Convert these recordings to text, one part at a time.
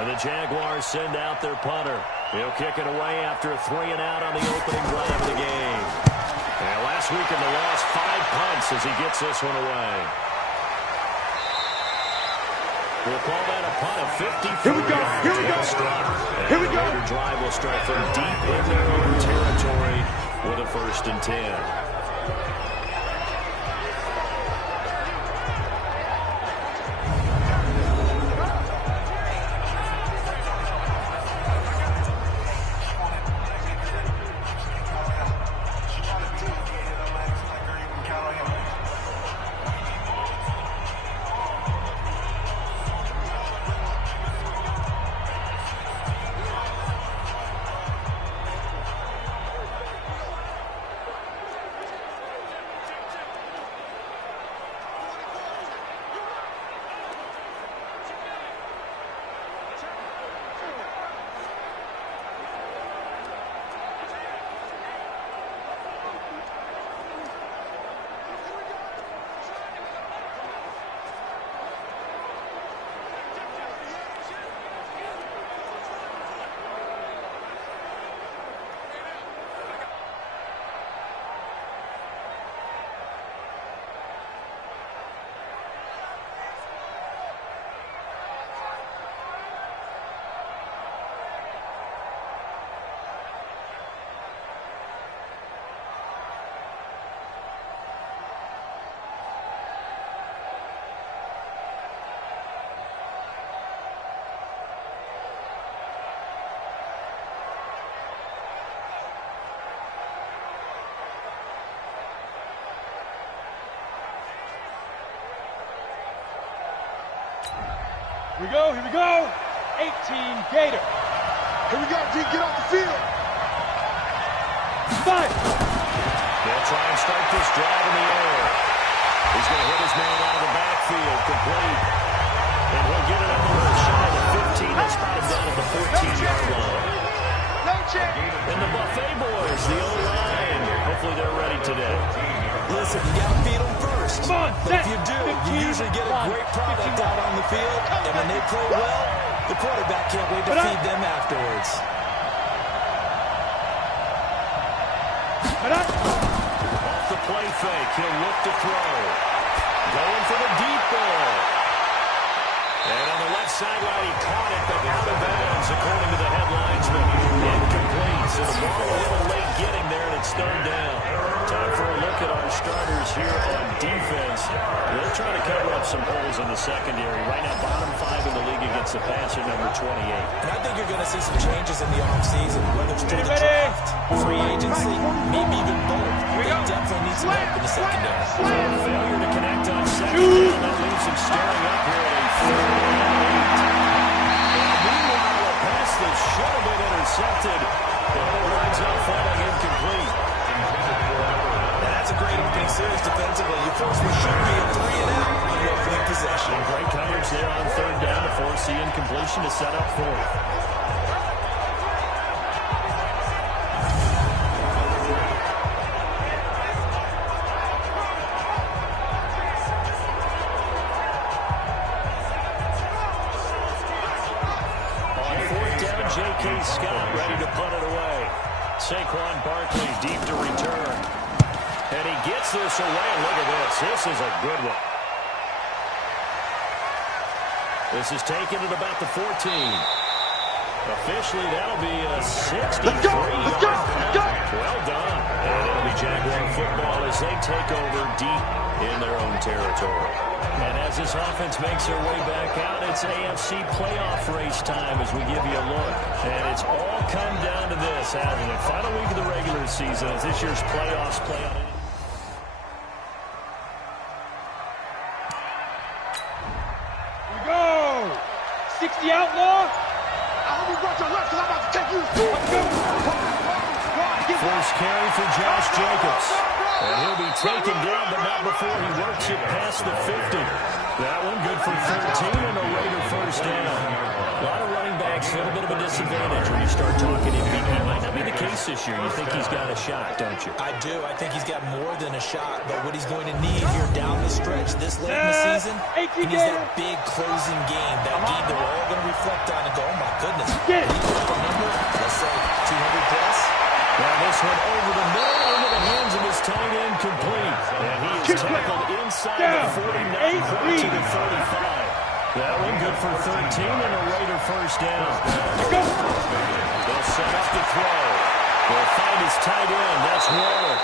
And the Jaguars send out their punter. He'll kick it away after a 3-and-out on the opening drive of the game. And last week in the loss, 5 punts as he gets this one away. We'll call that a punt of 54 Here we go. Here we go. Here we go. The drive will start from deep in their own territory with a 1st and 10. Here we go, here we go. 18 Gator. Here we go, D, get off the field. 5. They'll try and start this drive in the air. He's going to hit his man out of the backfield, complete. And he'll get it up a little shy of the 15. They'll spot him down at the 14-yard line. No change. And the Buffet boys, the O-line. Hopefully they're ready today. Listen, you got to feed them first. Come on, but if you do, you usually get a great product out on the field. And when they play well, the quarterback can't wait to feed them afterwards. Off the play fake, he'll look to throw. Going for the deep ball. And on the left sideline, he caught it, but out of bounds, according to the headlinesman. Incomplete, so the ball a little late getting there, and it's third down. Time for a look at our starters here on defense. They'll try to cover up some holes in the secondary. Right now, bottom 5 in the league against the passer, number 28. And I think you're going to see some changes in the offseason, whether it's through the draft, free agency, maybe even both. They definitely need some help in the secondary. Failure to connect on second down. That leaves him staring up here at a 3-and-8. Meanwhile, a pass that should have been intercepted. But it winds up falling incomplete. And that's a great opening series defensively. You force what should be a 3-and-out on the opening possession. And great coverage there on third down to force the incompletion to set up fourth. J.K. Scott ready to punt it away. Saquon Barkley deep to return. And he gets this away. Look at this. This is a good one. This is taken at about the 14. Officially, that'll be a 63-yard punt. Well done. And it'll be Jaguar football as they take over deep in their own territory. And as this offense makes their way back out, it's AFC playoff race time as we give you a look. And it's all come down to this, hasn't it? Final week of the regular season as this year's playoffs play out. Here we go. 60 outlaw. I'm going to run to the left because I'm about to take you. Force carry for Josh Jacobs. And he'll be taken down, but not before he works it past the 50. That one good for 13 and a Raider first down. A lot of running back quarterback's a little bit of a disadvantage when you start talking MVP. It might not be the case this year. You think he's got a shot, don't you? I do. I think he's got more than a shot. But what he's going to need here down the stretch this late in the season, he needs that big closing game, that game that we're all going to reflect on and go, oh, my goodness. He put up a number, let's say, 200 plus. Now this one over the middle, into the hands of his tight end, complete. And he is tackled inside the 49 to the 35. That one good for 13 and a Raider first down. They'll set up to throw. They'll find his tight end. That's Waller.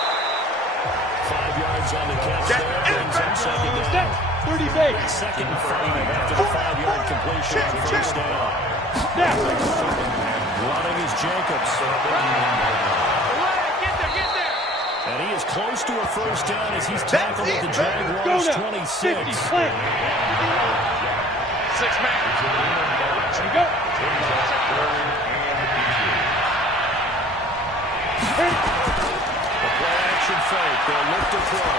5 yards on the catch there. Brings him second down. 30 base. Second and 5 after the 5-yard completion on first down. Running is Jacobs. And he is close to a first down as he's tackled at the Jaguars 26. 6-man. Here we go. The play action fake. They'll look to throw.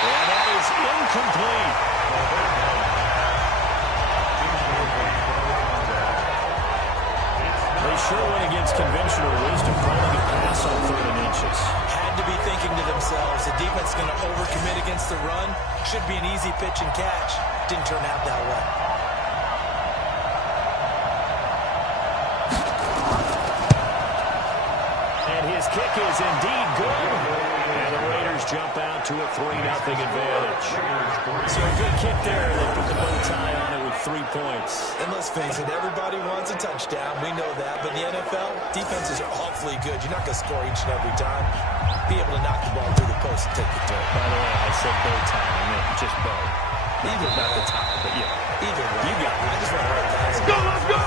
And that is incomplete. They sure went against conventional wisdom, calling a pass on 3rd and inches. Had to be thinking to themselves, the defense is going to overcommit against the run. Should be an easy pitch and catch. Didn't turn out that way. And his kick is indeed good. And the Raiders jump out to a 3-0 advantage. So a good kick there. They put the bow tie on it with 3 points. And let's face it, everybody wants a touchdown. We know that. But in the NFL, defenses are awfully good. You're not going to score each and every time. Be able to knock the ball through the post and take the turn. By the way, I said bow tie. I meant just bow. Either about the tie, but yeah. Either way. You got it. I just want to recognize it. Let's go!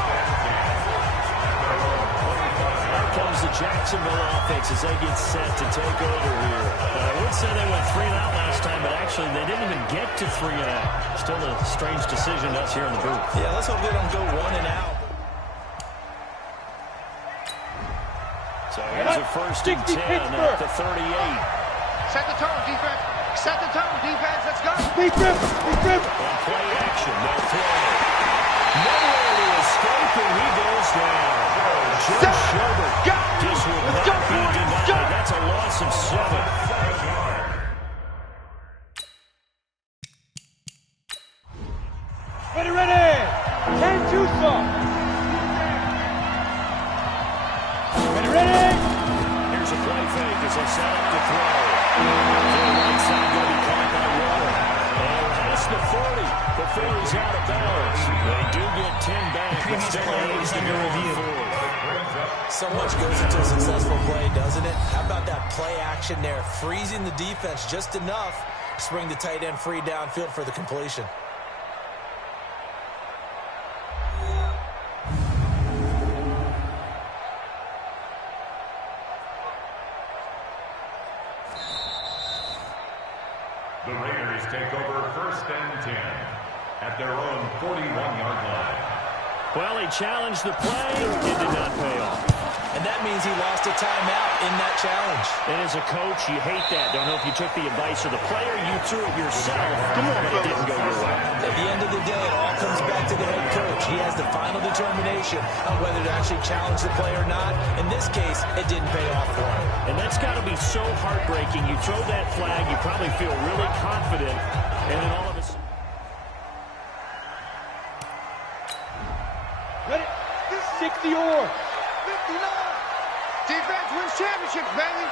Here comes the Jacksonville offense as they get set to take over here. I would say they went 3 and out last time, but actually they didn't even get to 3 and out. Still a strange decision to us here in the booth. Yeah, let's hope they don't go 1 and out. So here's a 1st and 10 at the 38. Set the tone, defense. Set the tone, defense. Let's go. On play action, they'll throw. Nowhere to escape, and he goes down. Joe Schobert just will not be denied. That's a loss of 7. Ready. 10-2 song. Ready. Here's a play fake as they set up to throw. The right side going to be caught by Waller. And past the 40 before he's out of bounds. They do get 10 back, but still needs to go forward. So much goes into a successful play, doesn't it? How about that play action there? Freezing the defense just enough to bring the tight end free downfield for the completion. The Raiders take over 1st and 10 at their own 41-yard line. Well, he challenged the play. It did not pay off. And that means he lost a timeout in that challenge. And as a coach, you hate that. Don't know if you took the advice of the player, you threw it yourself, but it didn't go your way. At the end of the day, it all comes back to the head coach. He has the final determination on whether to actually challenge the play or not. In this case, it didn't pay off for him. And that's got to be so heartbreaking. You throw that flag, you probably feel really confident, and then all of a sudden... Ready. 60 or 59. Defense wins championships, baby.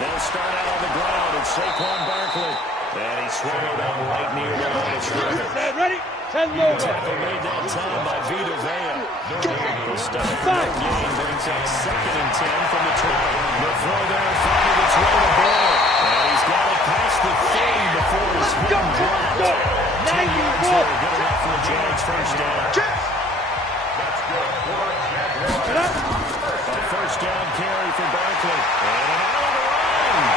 They'll start out on the ground, and Saquon Barkley. And he swallowed up right near the line of scrimmage. Ready? 10 low. Tackle made that time by Vita Vea. The stuff game brings up 2nd and 10 from the 20. The throw there finding its way to Ball. And he's got it past the 30 before his foot dropped. 2 yards there, good enough for the Giants first down. A first down carry for Barkley. And an out of the line.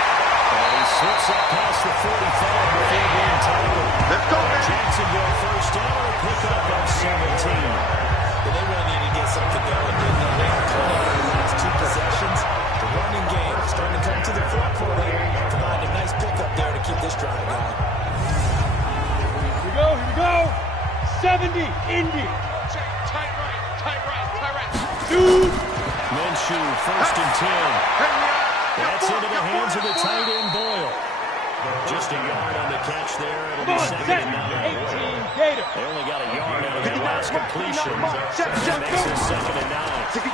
And he slips up past the 45 before being tackled. Let's go, man. Jacksonville first down, a pickup of 17. But they really need to get something going, didn't they? They had plenty of the last 2 possessions. The running game starting to come to the front for them. Provide a nice pickup there to keep this drive going. Here we go. 70, Indy. Tight right. Dude. Minshew, 1st and 10. That's into the hands of the tight end, Boyle. Just a yard on the catch there. It'll be 2nd and 9. 18, Gator. They only got a yard out of that last completion. That makes it 2nd and 9. Looking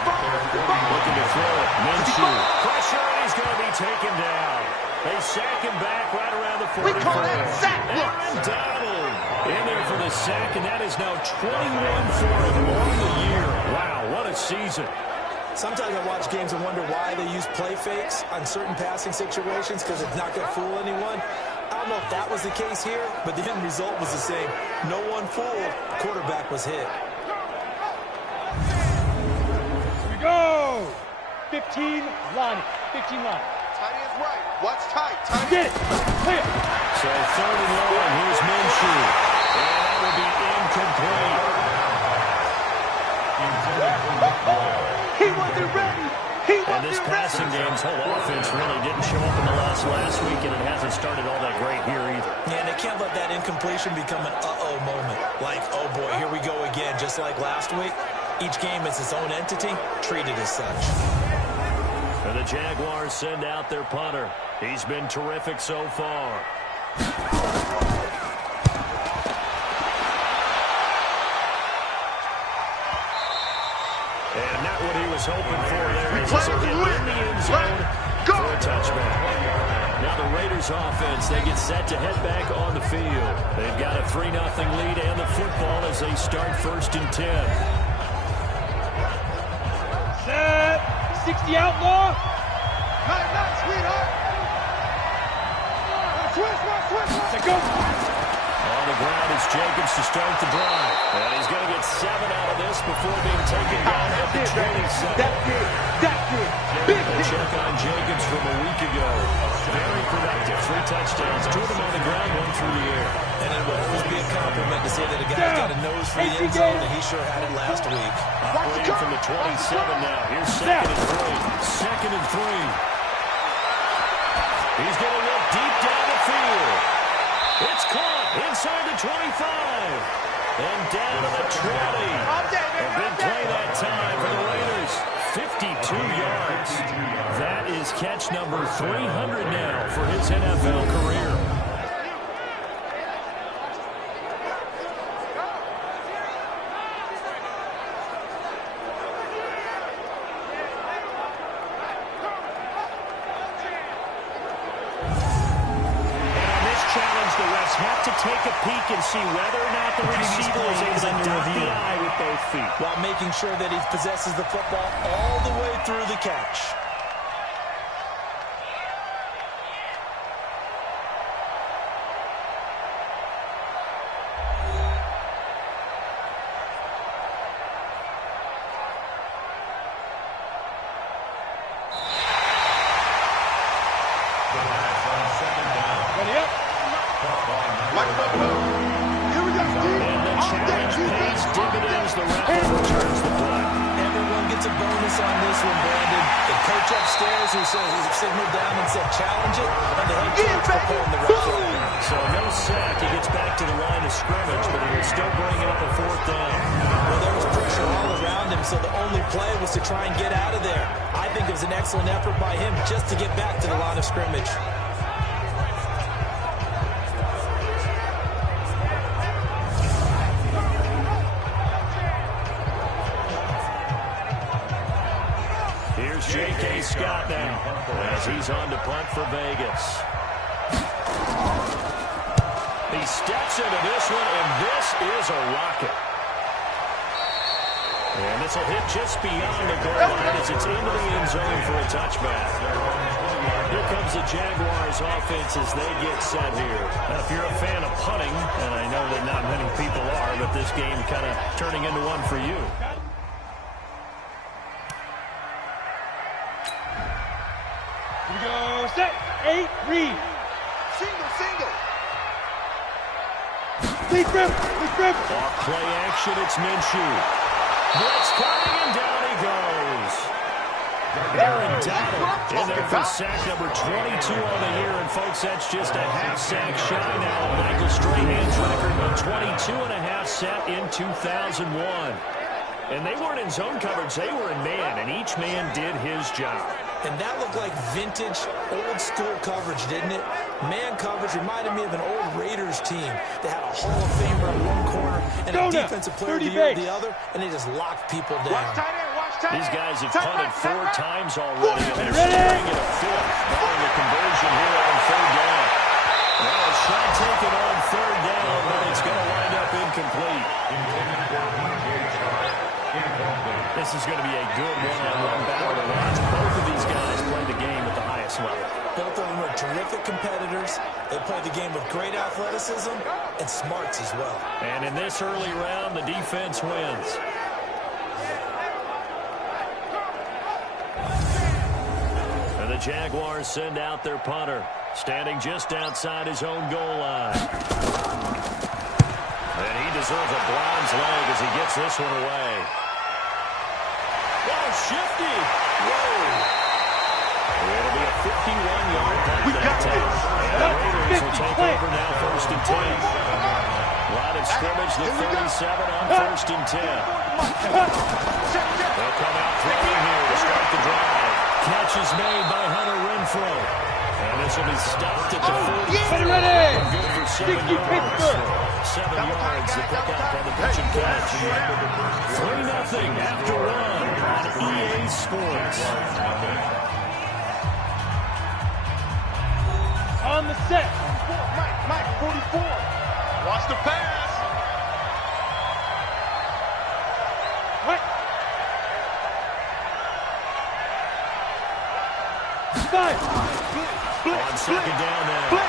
to throw it. Minshew. Pressure, and he's going to be taken down. They sack him back right around the 44. We call that sack. Aaron Donald in there for the sack, and that is now 21 for him on the year. Wow, what a season. Sometimes I watch games and wonder why they use play fakes on certain passing situations because it's not going to fool anyone. I don't know if that was the case here, but the end result was the same. No one fooled. Quarterback was hit. Here we go. 15 line. Tight end's right. Watch tight. Get it. Clear. So 3rd and long. Here's Minshew. And that will be incomplete. He wasn't ready. And this passing game's whole offense really didn't show up in the last week, and it hasn't started all that great here either. Yeah, and they can't let that incompletion become an uh-oh moment. Like, oh boy, here we go again, just like last week. Each game is its own entity, treated as such. And the Jaguars send out their punter. He's been terrific so far. And not what he was hoping for there. This will get in the end zone for a touchback. Now the Raiders offense, they get set to head back on the field. They've got a 3-0 lead and the football as they start 1st and 10. Set. 60 outlaw. Night, sweetheart. Switch. Let go. On the ground, it's Jacobs to start the drive. And he's going to get 7 out of this before being taken down at the 27. That's it. Big A check on Jacobs from a week ago. Very productive. 3 touchdowns. 2 of them on the ground, 1 through the air. And it will always be a compliment to say that a guy's got a nose for the end zone, and he sure had it last week. Operating from the 27 now. Here's 2nd and 3. 2nd and 3. He's going to look deep down the field. It's caught inside the 25. And down to the 20. A big play that time for the Raiders. 52 yards. That is catch number 300 now for his NFL career. Have to take a peek and see whether or not the receiver is able to dot the eye with both feet. While making sure that he possesses the football all the way through the catch. Here we go, Steve. And the challenge pays dividends. The referee returns the play. Everyone gets a bonus on this one, Brandon. The coach upstairs who signaled down and said challenge it, and the head coach performed the referee. So no sack. He gets back to the line of scrimmage, but he will still bring it up a 4th down. Well, there was pressure all around him, so the only play was to try and get out of there. I think it was an excellent effort by him just to get back to the line of scrimmage. J.K. Scott now as he's on to punt for Vegas. He steps into this one, and this is a rocket. And this will hit just beyond the goal line as it's into the end zone for a touchback. Here comes the Jaguars offense as they get set here. Now, if you're a fan of punting, and I know that not many people are, but this game kind of turning into one for you. Here we go. Set. 8, read. Single. Lead grip. Off play action, it's Minshew. Blitz coming, and down he goes. Aaron Donald In there for sack number 22 on the year. And, folks, that's just a half sack shy now of Michael Strahan's record of 22 and a half set in 2001. And they weren't in zone coverage. They were in man, and each man did his job. And that looked like vintage, old-school coverage, didn't it? Man coverage reminded me of an old Raiders team. They had a Hall of Famer in one corner and a defensive player of the year in the other, and they just locked people down. These guys have punted 4 times already, and they're staring at a fifth, barring a conversion here on third down. Well, a shot taken on third down, but it's going to wind up incomplete. This is going to be a good one-on-one battle to watch. Both of these guys play the game at the highest level. Both of them are terrific competitors. They play the game with great athleticism and smarts as well. And in this early round, the defense wins. And the Jaguars send out their punter, standing just outside his own goal line. And he deserves a bronze leg as he gets this one away. Oh, shifty. Whoa. It'll be a 51-yard punt that time. And the Raiders will take over now, 1st and 10. Line of scrimmage, the 37 on 1st and 10. They'll come out throwing here to start the drive. Catch is made by Hunter Renfrow. And this will be stopped at the 40. Good for 7 yards. 7 yards to pick up on the pitch and catch. 3-0 after 1 on EA Sports. On the set. Mike, 44. Watch the pass. Right. 5. On second down now.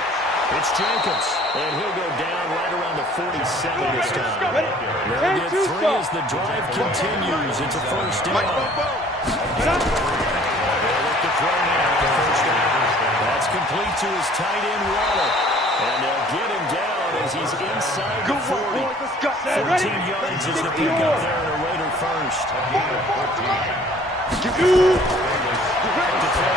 It's Jacobs, and he'll go down right around the 47 this time. They'll get 3 as the drive continues. It's a 1st down. They'll look to throw now for 1st down. That's complete to his tight end, Waller. And they'll get him down as he's inside the 40. 14 yards is the pickup there in a Raider 1st. To throw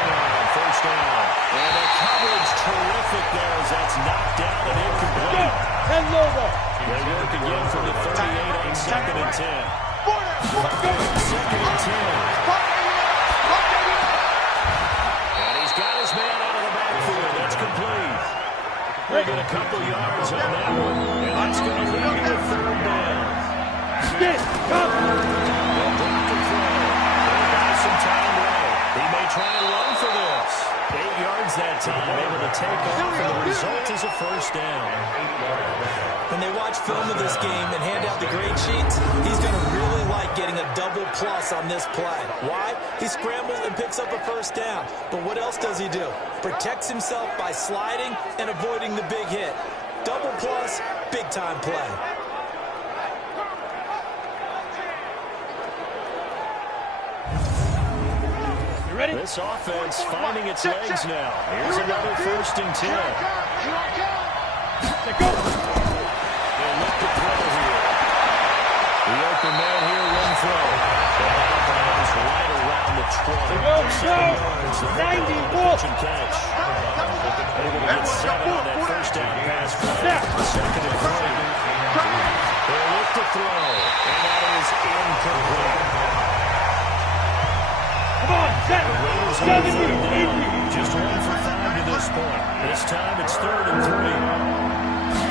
now on 1st down. And the coverage terrific there as that's knocked down and incomplete. And Lobo. They work again from the 38 on 2nd and 10. 2nd and 10. And he's got his man out of the backfield. That's complete. They get a couple yards on that one. And that's going to lead to 3rd down. Get up. They'll block the throw. They'll buy some time away. He may try and run for this. 8 yards that time, able to take off, and the result is a 1st down. When they watch film of this game and hand out the grade sheets, he's going to really like getting a double plus on this play. Why? He scrambles and picks up a 1st down. But what else does he do? Protects himself by sliding and avoiding the big hit. Double plus, big-time play. Ready? This offense finding its legs now. Here's another 1st and 10. Let go. They'll look to throw here. The open man here, Renfrow. And out of bounds right around the 20. 7 yards. 90 catch and catch. Able to get 7 on that 1st down pass. 2nd and 3. They'll look to throw. And that is incomplete. Come on, set. 70, 80. Just 1 for 5 to this point. This time it's 3rd and 3.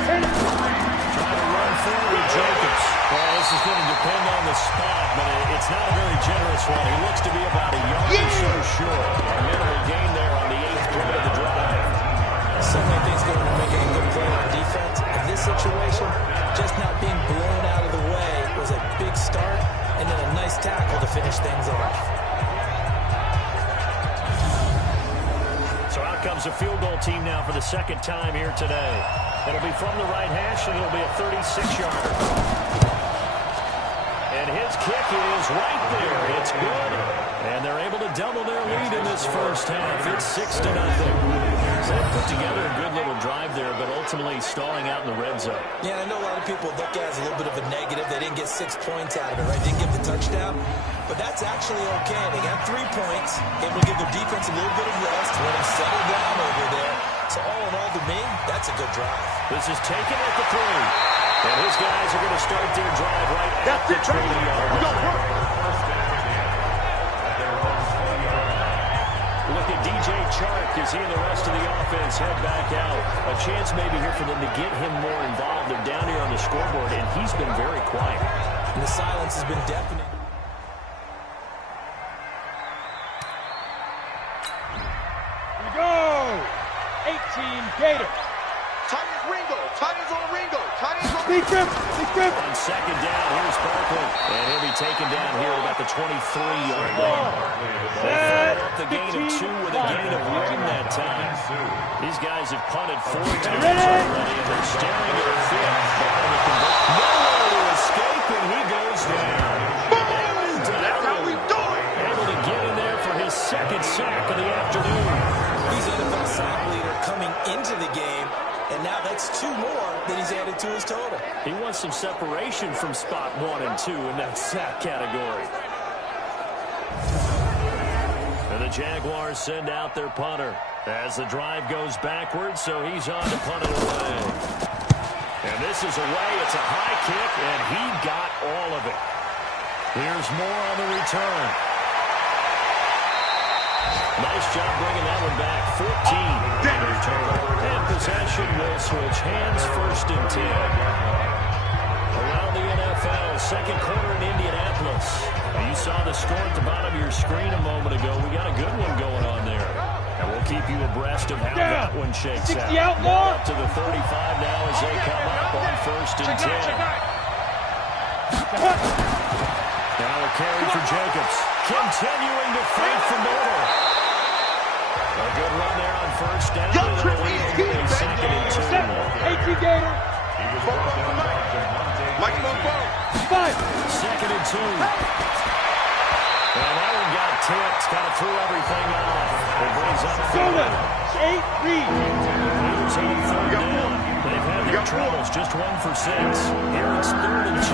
Trying to run forward, Jacobs. Well, this is going to depend on the spot, but it's not a very generous one. He looks to be about a yard or so short. A minimal gain there on the 8th play of the drive. So many things going to make a good play on defense. In this situation, just not being blown out of the way was a big start, and then a nice tackle to finish things off. So out comes a field goal team now for the 2nd time here today. It'll be from the right hash, and it'll be a 36-yarder. And his kick is right there. It's good. And they're able to double their lead in this 1st half. It's 6-0. So they put together a good little drive there, but ultimately stalling out in the red zone. Yeah, I know a lot of people look at it as a little bit of a negative. They didn't get 6 points out of it, right? Didn't get the touchdown. but that's actually okay. They got 3 points. It will give their defense a little bit of rest, let them settle down over there. So all in all, to me, that's a good drive. This is taken at the 3. And his guys are going to start their drive right at the 20-yard line. Look at DJ Chark as he and the rest of the offense head back out. A chance maybe here for them to get him more involved. They're down here on the scoreboard, and he's been very quiet. And the silence has been deafening. Here we go! 18 Gator. Titans Ringo. Titans on Ringo. Titans on Big grip. Big grip. On second down, here's Barkley. And he'll be taken down here at about the 23-yard line. The gain of 2 with a gain of 1 that time. These guys have punted 4 times already, and they're staring at a 5th. Nowhere to escape, and he goes down. That's how we do it. Able to get in there for his 2nd sack of the afternoon. He's NFL sack leader coming into the game, and now that's 2 more that he's added to his total. He wants some separation from spot 1 and 2 in that sack category. And the Jaguars send out their punter as the drive goes backwards, so he's on to punt it away. And this is away. It's a high kick, and he got all of it. Here's more on the return. Nice job bringing that one back. 14 on the return. And possession will switch hands, 1st and 10. Around the NFL, 2nd quarter in Indianapolis. You saw the score at the bottom of your screen a moment ago. We got a good one going on there. And we'll keep you abreast of how that one shakes 60 out. outlaw. Up to the 35 now as they come up on 1st and 10. Now a carry for Jacobs. Continuing to fight for more. A good run there on 1st down. And a lead to a 2nd and 2. 18 Gator. Mike Mumbo. 5. 2nd and 2. And that one got tipped. Kind of threw everything off. It brings up Jonah. 8 Reed. Here's on 3rd down. They've had their troubles. Just 1 for 6. Here it's 3rd and 2.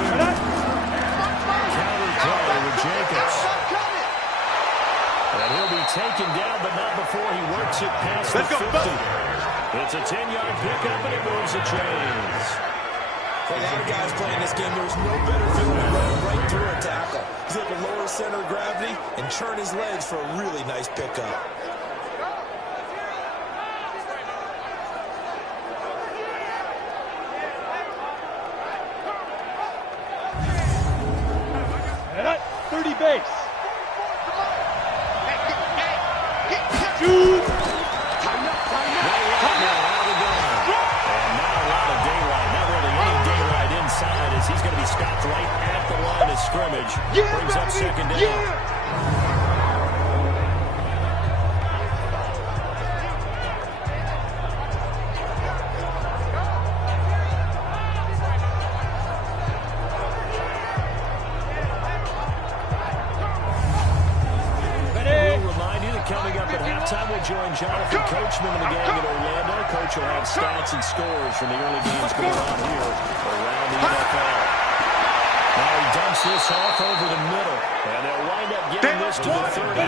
Counter play with Jacobs. And he'll be taken down, but not before he works it past the 50. It's a 10-yard pickup, and it moves the chains. For a lot of guys playing this game, there's no better feeling than running right through a tackle. He's able to lower his center of gravity and churn his legs for a really nice pickup. And at 30 base. Jude. He's going to be stopped right at the line of scrimmage. Brings up 2nd down. Coming up at halftime, we'll join Jonathan Coachman and the gang in Orlando. Coach will have stats and scores from the early games going on here around the NFL. Now he dumps this off over the middle, and they'll wind up getting this to the 30.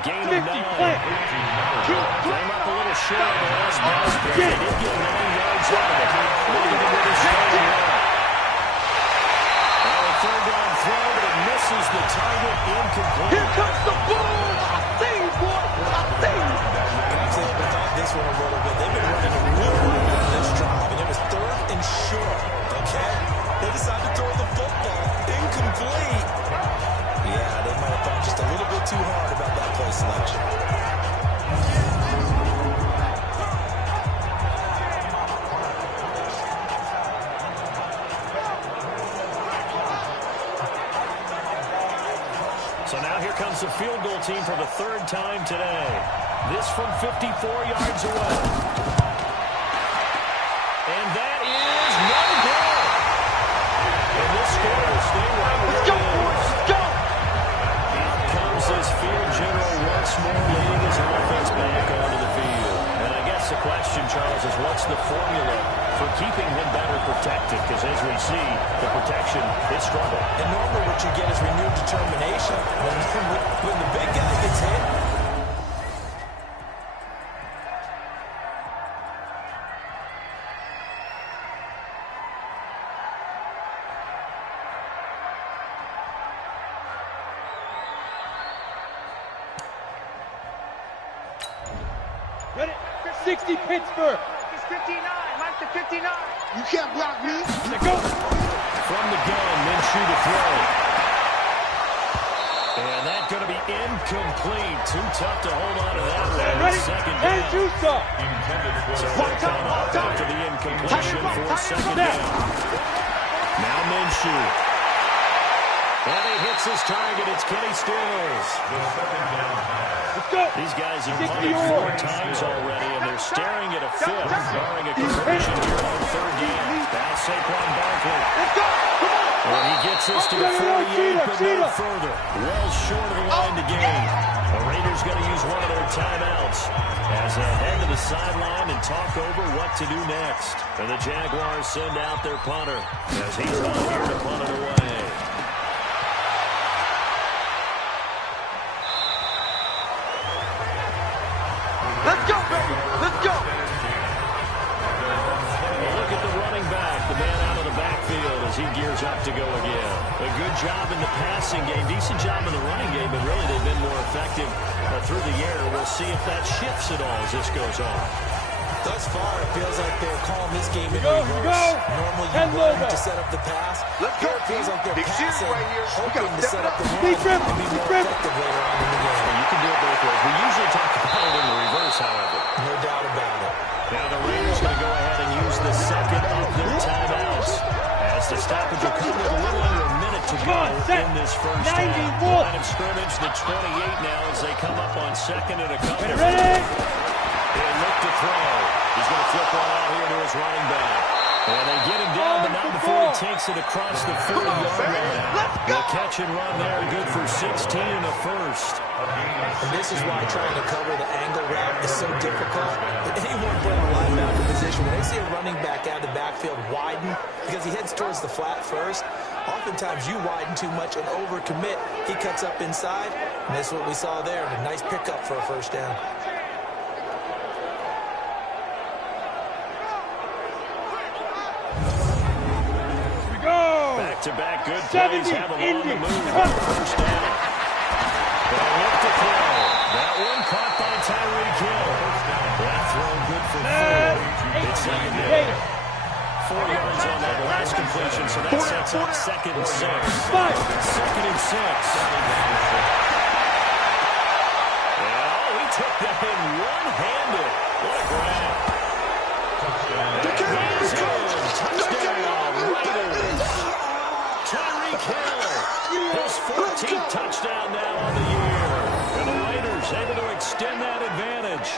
Gain of 9. Came up a little short on the last pass, but they did get 9 yards out of it. Leading them with a strong run. Now a 3rd down throw, but it misses the target, incomplete. Here comes the ball. This one a little bit. They've been running a real run on this drive, and it was 3rd and short, okay? They decided to throw the football. Incomplete. Yeah, they might have thought just a little bit too hard about that play selection. So now here comes the field goal team for the 3rd time today. This from 54 yards away. And that is no good. And this score will stay right where it is. Let's go. Out comes this field general once more, leading his offense back onto the field. And I guess the question, Charles, is what's the formula for keeping him better protected, because as we see, the protection is struggle. And normally what you get is renewed determination when the big guy gets hit. Ready? 60 Pittsburgh. It's 59. Mike to 59. You can't block me. Let's go. From the gun, Minshew to throw. And that's going to be incomplete. Too tough to hold on to that one. Ready? Second And down. shoot some. So they'll come up after the incompletion for second down. Now Minshew. And he hits his target. It's Kenny Stills. Let's go. These guys have punted 4 times already, and they're staring at a 5th, barring a conversion here on 3rd down. Now Saquon Barkley. Let's go. Come on. And he gets us to the 48, but no further. Well short of the line to gain. The Raiders going to use one of their timeouts as they head to the sideline and talk over what to do next. And the Jaguars send out their punter as he's on here to punt it away. Let's go, baby. Let's go. Look at the running back, the man out of the backfield as he gears up to go again. A good job in the passing game, decent job in the running game, but really they've been more effective through the air. We'll see if that shifts at all as this goes on. Thus far, it feels like they're calling this game in Go, reverse. go. Normally you run to set up the pass. Let's go. Here it feels like they're Big series passing, right here. We hoping gotta to step set it up the up. run Deep rip, and be more deep rip. effective later on in the game. You can do it both ways. We usually talk about it in the reverse, however. No doubt about it. Now the Raiders going to go ahead and use the second of their timeouts as the stoppage will come with a little under a minute to go in this first half. Line of scrimmage, the 28 now as they come up on second and a couple. Ready? And look to throw. He's going to flip one out here to his running back. And they get him down, but not before he takes it across the 40-yard line. The catch and run there, good for 16 and a first. And this is why trying to cover the angle route is so difficult. Anyone put in a linebacker position, when they see a running back out of the backfield widen, because he heads towards the flat first, oftentimes you widen too much and overcommit. He cuts up inside, and that's what we saw there. A nice pickup for a first down. Back-to-back good plays have them on the move for first down. They look to throw. That one caught by Tyreek Hill. That throw good for 4. It's second down. 4 yards on that last completion, so that sets up second and 6. Second and 6. Oh, he took that in one-handed. What a grab. He's in. Touchdown, Raiders. Tyreek Hill, his 14th touchdown now on the year. And the Raiders able to extend that advantage.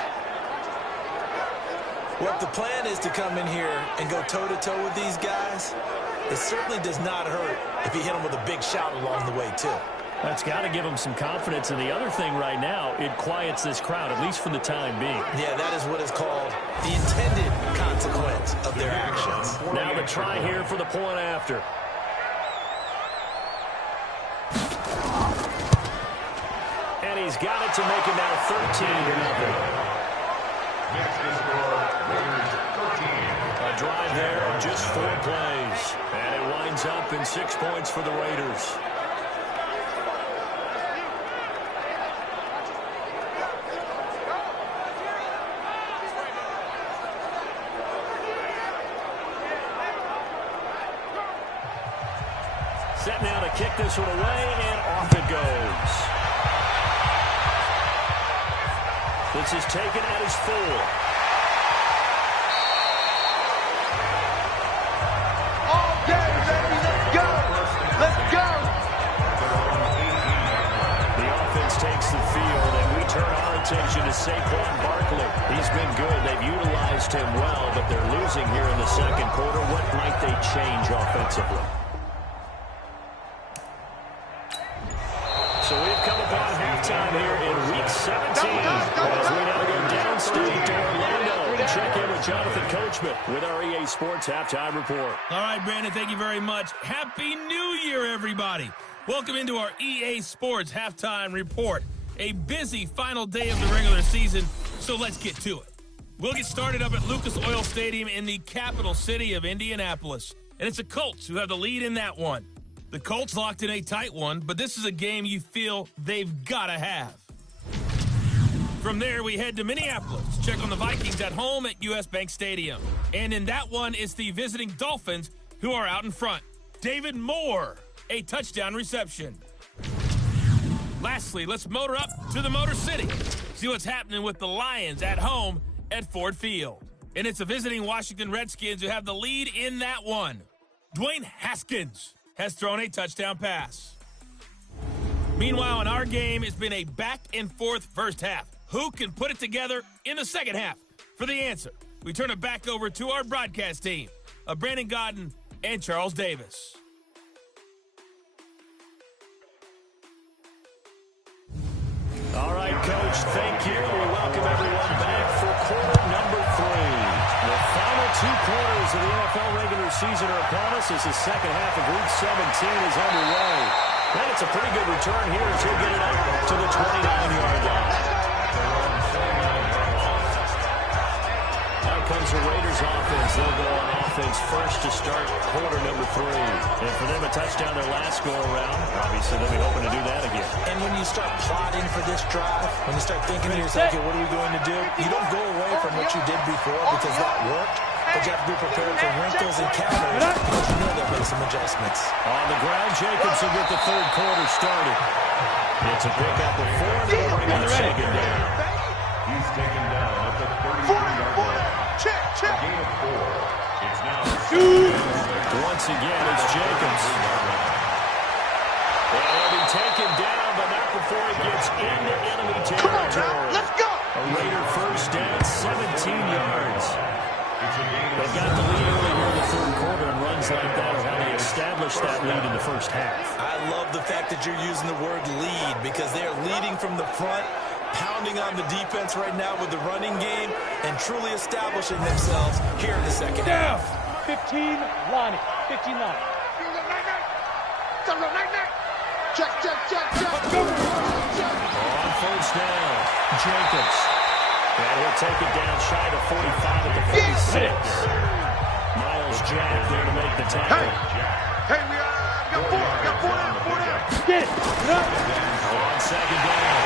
Well, if the plan is to come in here and go toe-to-toe with these guys, it certainly does not hurt if you hit them with a big shout along the way, too. That's got to give them some confidence. And the other thing right now, it quiets this crowd, at least for the time being. Yeah, that is what is called the intended consequence of their actions. Now the try here for the point after. And he's got it to make it now 13-0. A drive there of just 4 plays. And it winds up in 6 points for the Raiders. Set now to kick this one away, and off it goes. This is taken at his 4. All day, baby. Let's go. Let's go. The offense takes the field, and we turn our attention to Saquon Barkley. He's been good. They've utilized him well, but they're losing here in the second quarter. What might they change offensively? So we've come upon halftime here in Week 17 as we now go downstate to Orlando we check in with Jonathan Coachman with our EA Sports Halftime Report. All right, Brandon, thank you very much. Happy New Year, everybody. Welcome into our EA Sports Halftime Report. A busy final day of the regular season, so let's get to it. We'll get started up at Lucas Oil Stadium in the capital city of Indianapolis. And it's the Colts who have the lead in that one. The Colts locked in a tight one, but this is a game you feel they've got to have. From there, we head to Minneapolis to check on the Vikings at home at US Bank Stadium. And in that one, it's the visiting Dolphins who are out in front. David Moore, a touchdown reception. Lastly, let's motor up to the Motor City. See what's happening with the Lions at home at Ford Field. And it's the visiting Washington Redskins who have the lead in that one. Dwayne Haskins has thrown a touchdown pass. Meanwhile, in our game, it's been a back-and-forth first half. Who can put it together in the second half? For the answer, we turn it back over to our broadcast team of Brandon Godden and Charles Davis. All right, Coach, thank you. We welcome everyone back for quarter number 3. The final 2 quarters of the NFL regular season are upon us as the second half of Week 17 is underway. And it's a pretty good return here as he'll get it up to the 29-yard line. Now comes the Raiders offense. They'll go on offense first to start quarter number 3. And for them, a touchdown their last go-around. Obviously, they'll be hoping to do that again. And when you start plotting for this drive, when you start thinking to yourself, okay, what are we going to do? You don't go away from what you did before because that worked. But you have to be prepared for wrinkles and counters because you know they'll make some adjustments. On the ground, Jacobs will get the third quarter started. It's a pickup of 4, and they'll bring up second down. He's taken down at the 30-yard line. Check. Gain of 4. It's now Once again, it's Jacobs. He'll be taken down, but not before he gets into enemy territory. Let's go. A Raider first down, 17 yards. They've got the lead early here in the third quarter, and runs like that are how they establish that lead in the first half. I love the fact that you're using the word lead because they're leading from the front, pounding on the defense right now with the running game, and truly establishing themselves here in the second half. 15, Lonnie. 15, Lonnie. Check. On first down, Jacobs. And he'll take it down shy to 45 at the 46. Miles Jack there to make the tackle. Hey, we got 4 down. Get it. On second down,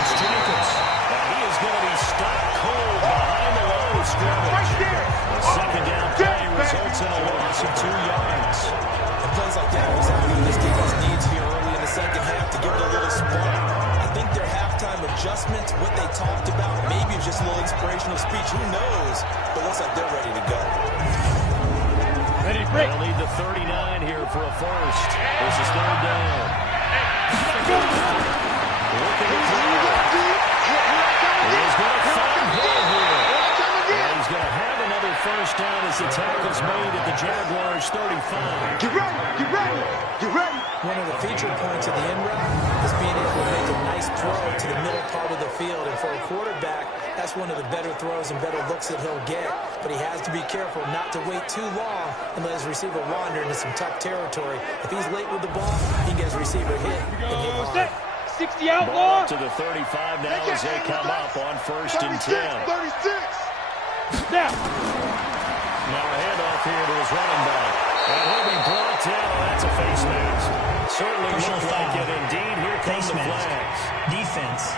it's Jacobs. And he is going to be stopped cold behind the line of scrimmage. Right there. The second down play results in a loss of 2 yards. And plays like that are exactly what this defense needs here early in the second half to give it a little spark. I think their halftime adjustments, what they talked about, maybe it's just a little inspirational speech. Who knows? But looks like they're ready to go. Ready to break. They'll need the 39 here for a first. This is third down. Looking to throw. He's going to find Hill here. And he's going to have another first down as the tackle's made at the Jaguars 35. Get ready. One of the feature points of the end route is being able to make a nice throw to the middle part of the field. And for a quarterback, that's one of the better throws and better looks that he'll get. But he has to be careful not to wait too long and let his receiver wander into some tough territory. If he's late with the ball, he gets his receiver hit and hit hard. 60 Ball outlaw. up to the 35 now as they come up on first and 10. 36. Now. Now a handoff here to his running back. And he'll be brought down. That's a face mask. Certainly looked like it. Indeed, here comes the flags. Defense.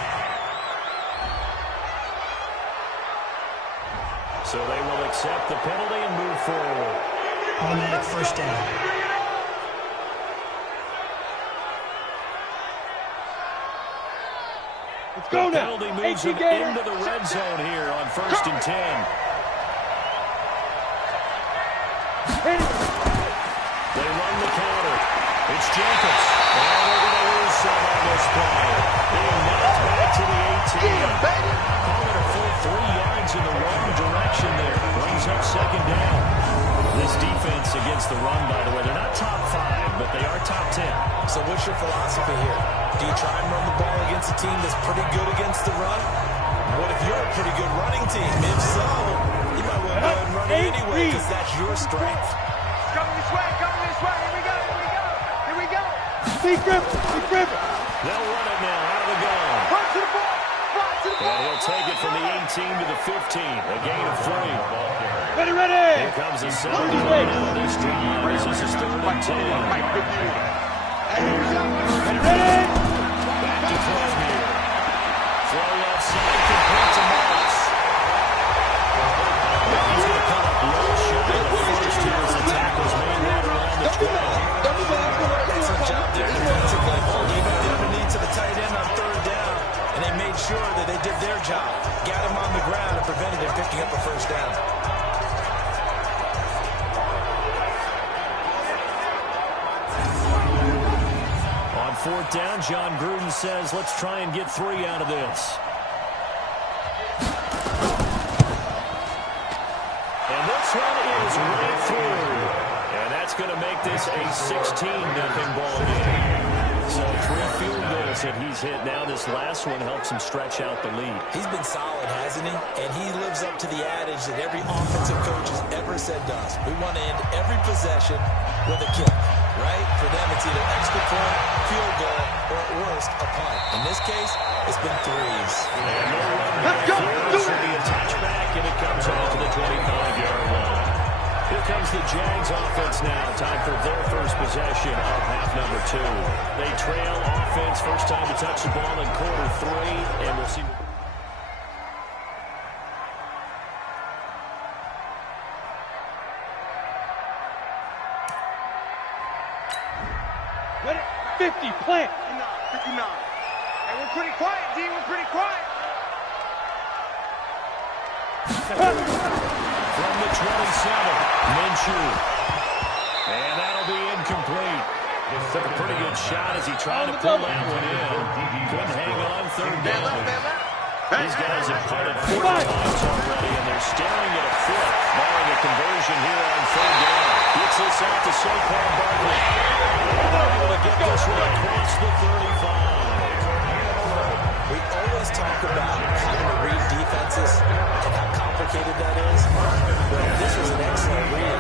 So they will accept the penalty and move forward. Automatic first down. Let's go now. Penalty moves them into the red zone here on first and 10. They run the counter. It's Jacobs. And they're going to lose some on this play. Being knocked back to the 18. Call it a full 3 yards in the wrong direction there. Brings up second down. This defense against the run, by the way, they're not top 5, but they are top 10. So what's your philosophy here? Do you try and run the ball against a team that's pretty good against the run? What if you you're a pretty good running team. If so, you might want to go ahead and run it anyway because that's your strength. Coming this way, coming this way. Here we go, here we go. Here we go. Big grip. They'll run it now out of the gun. Run to the ball. Run to the ball. And he'll take it from the 18 to the 15. A gain of 3. Ready. Here comes the 70 on this drive. This is 3rd and 10. Ready. Back to throw here. Throw left side, complete to Morris. He's going to come up low shot of the first here as the tackle's made right around the 12. Excellent job there defensively. Gave it the underneath to the tight end on 3rd down, and they made sure that they did their job. Got him on the ground and prevented him picking up a first down. On 4th down, John Gruden says, let's try and get 3 out of this. And this one is right through. And that's going to make this a 16-0 ball game. So 3 field goals that he's hit now. This last one helps him stretch out the lead. He's been solid, hasn't he? And he lives up to the adage that every offensive coach has ever said to us. We want to end every possession with a kick, right? For them, it's either extra point, field goal, or at worst, a punt. In this case, it's been 3s. Let's go. This will be a touchback, and it comes off to the 25-yard line. Here comes the Jags offense now. Time for their first possession of half number 2. They trail offense. First time to touch the ball in quarter 3, and we'll see. Ready. 50. Plant. 59. And we're pretty quiet, D. We're pretty quiet. From the 27, Minshew. And that'll be incomplete. Took a pretty good shot as he tried to pull that one in. Couldn't hang on 3rd down. These guys have punted 4 times already, and they're staring at a fifth, barring a conversion here on 3rd down. Gets this out to Saquon Barkley. And they're able to get this one across the 35. We always talk about having to read defenses and how complicated that is. But this was an excellent read.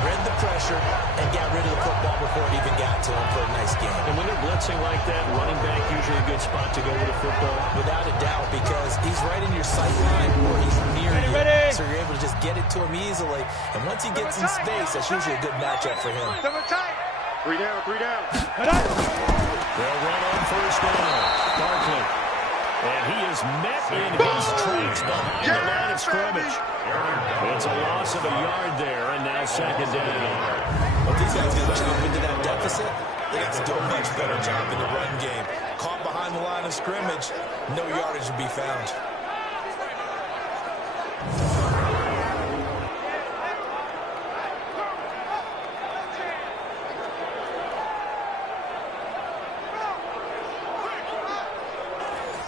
Read the pressure and got rid of the football before it even got to him for a nice game. And when they're blitzing like that, running back usually a good spot to go with a football. Without a doubt, because he's right in your sight line or he's near you. Ready. So you're able to just get it to him easily. And once he gets in space, that's usually a good matchup for him. Double tight. 3 down, 3 down. They'll run on 1st down. Barkley. And he is met in his tracks behind the line of scrimmage. It's a loss of a yard there, and now 2nd down. Well, these guys got to jump into that deficit. They got to do a much better job in the run game. Caught behind the line of scrimmage, no yardage to be found.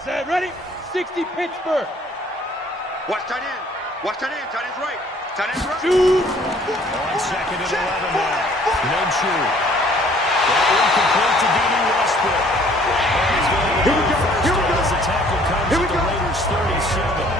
Set. Ready. 60. Pittsburgh. Watch tight end. Watch tight end. Tight end's right. Tight end's right. Shoot. On 2nd and 11 now. Minshew. Incomplete to D.D. Westbrook. He's going to go first down as the tackle comes at the Raiders 37.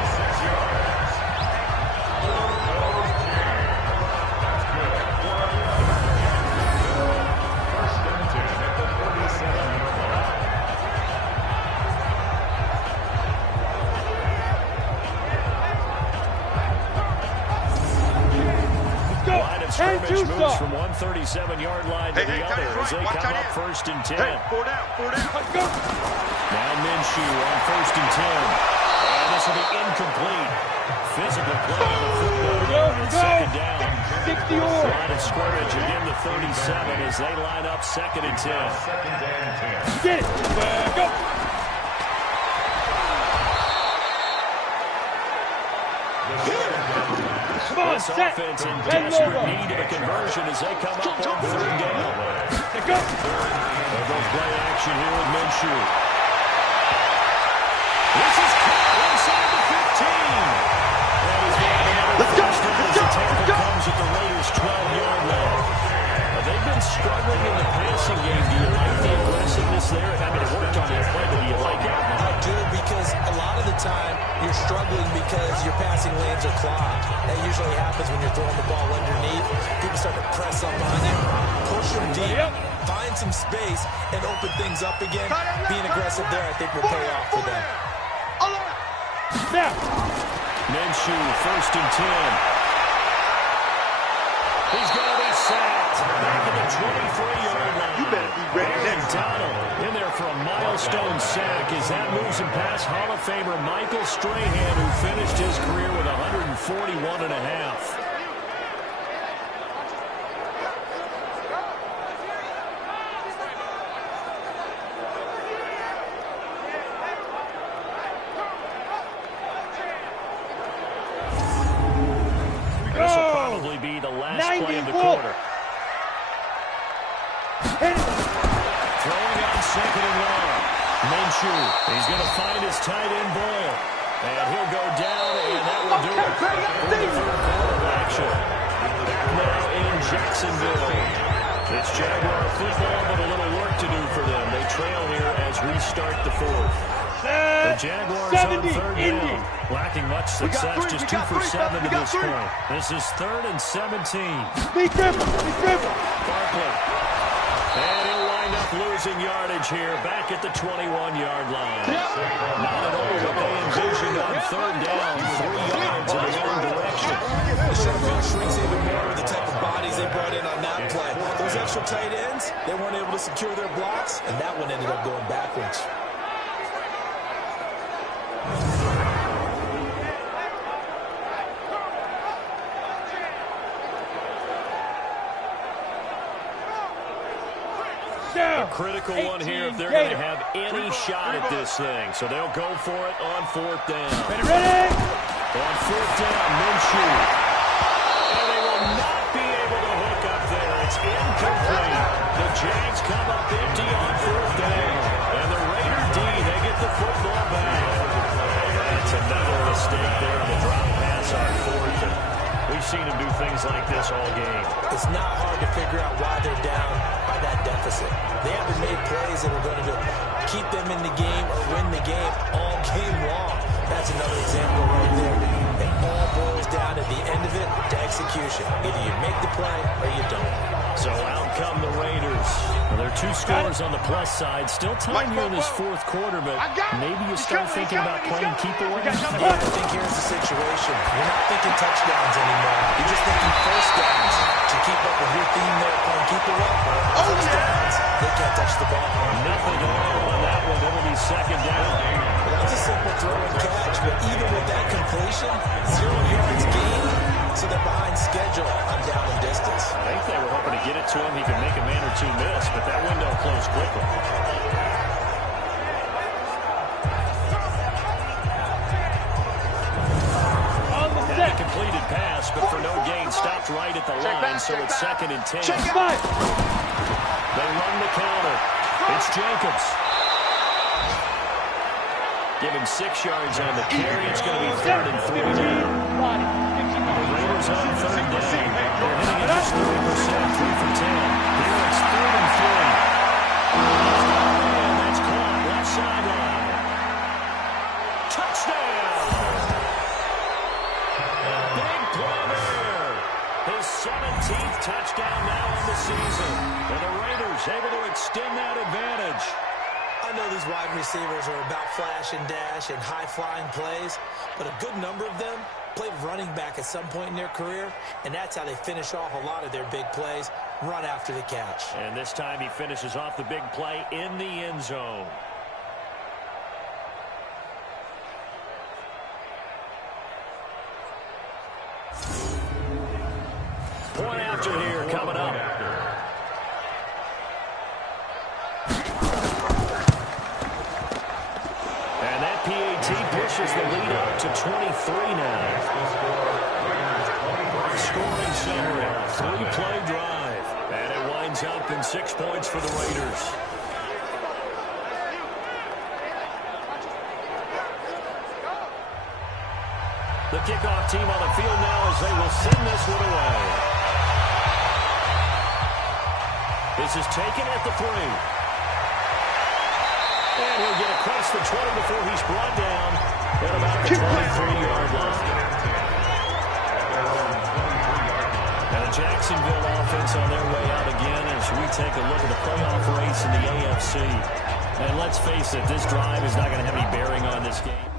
Scrimmage moves from 137-yard line to the other as they come up 1st and 10. Hey, 4 down, 4 down. Let's go. Now Minshew on 1st and 10. And this will be incomplete. Physical play on the football. And 2nd down. 60 or. Line of scrimmage again the 37 as they line up 2nd and 10. Get it. Go. Come on, This set. offense in desperate need of a conversion as they come up on 3rd down. Go. They'll go play action here with Minshew. This is caught inside the 15. And he's going to have a first down as the tackle comes at the Raiders' 12-yard line. They've been struggling in the passing game. Do you like the aggressiveness there? I mean, it worked on that play, but do you like it? I do, because a lot of the time you're struggling because your passing lanes are clogged. That usually happens when you're throwing the ball underneath. People start to press up on you, push them deep, find some space, and open things up again. Being aggressive there, I think, will pay off for them. Minshew, 1st and 10. He's going to be sacked. Back at the 23-yard line. You better be ready next time. Donald in there for a milestone sack as that moves him past Hall of Famer Michael Strahan, who finished his career with 141.5. This will probably be the last play of the quarter. Throwing on 2nd and 1. Minshew, he's going to find his tight end Boyle. And he'll go down, and that will do it for the third quarter action. Back now in Jacksonville. It's Jaguar football, but a little work to do for them. They trail here as we start the 4th. The Jaguars on 3rd down, lacking much success, just 2 for 7 to this point. This is 3rd and 17. Barkley. And he'll wind up losing yardage here, back at the 21-yard line. Not at all what they envisioned on 3rd down, 3 yards in the wrong direction. The short field shrinks even more with the type of bodies they brought in on that play. Those extra tight ends, they weren't able to secure their blocks, and that one ended up going backwards. A critical one here if they're going to have any shot at this thing. So they'll go for it on 4th down. Ready? On 4th down, Minshew. And they will not be able to hook up there. It's incomplete. The Jags come up empty on 4th down. And the Raider D, they get the football back. That's another mistake there on the drop pass on 4th. And we've seen him do things like this all game. It's not hard to figure out why they're down by that deficit. They haven't made plays that are going to keep them in the game or win the game all game long. That's another example right there. It all boils down at the end of it to execution. Either you make the play or you don't. So out come the Raiders. Well, there are 2 scores on the plus side. Still time here in this 4th quarter, but maybe you start thinking about playing keep away. Yeah, I think here's the situation. You're not thinking touchdowns anymore. You're just thinking first downs. To keep up with your theme there, playing keep away. First downs, they can't touch the ball. Nothing to all on that one. It'll be 2nd down. That's a simple throw and catch, but even with that completion, 0 yards gained, so they're behind schedule on down and distance. I think they were hoping to get it to him. He could make a man or 2 miss, but that window closed quickly. That completed pass, but for no gain, stopped right at the line, so it's 2nd and 10. They run the counter. It's Jacobs. Give him 6 yards on the carry. It's going to be 3rd and 3 now. The Raiders on 3rd down. They're hitting it just 3%, 3 for 10. Here it's 3rd and 3. And that's caught left sideline. Touchdown! Big play there. His 17th touchdown now on the season. And the Raiders able to extend that advantage. I know these wide receivers are about flash and dash and high-flying plays, but a good number of them played running back at some point in their career, and that's how they finish off a lot of their big plays, run after the catch. And this time he finishes off the big play in the end zone. Point after here coming up. And that PAT pushes the lead up to 23 now. Scoring summary, 3-play drive. And it winds up in 6 points for the Raiders. The kickoff team on the field now as they will send this one away. This is taken at the 3. And he'll get across the 20 before he's brought down at about the 23-yard line. And the Jacksonville offense on their way out again as we take a look at the playoff race in the AFC. And let's face it, this drive is not going to have any bearing on this game.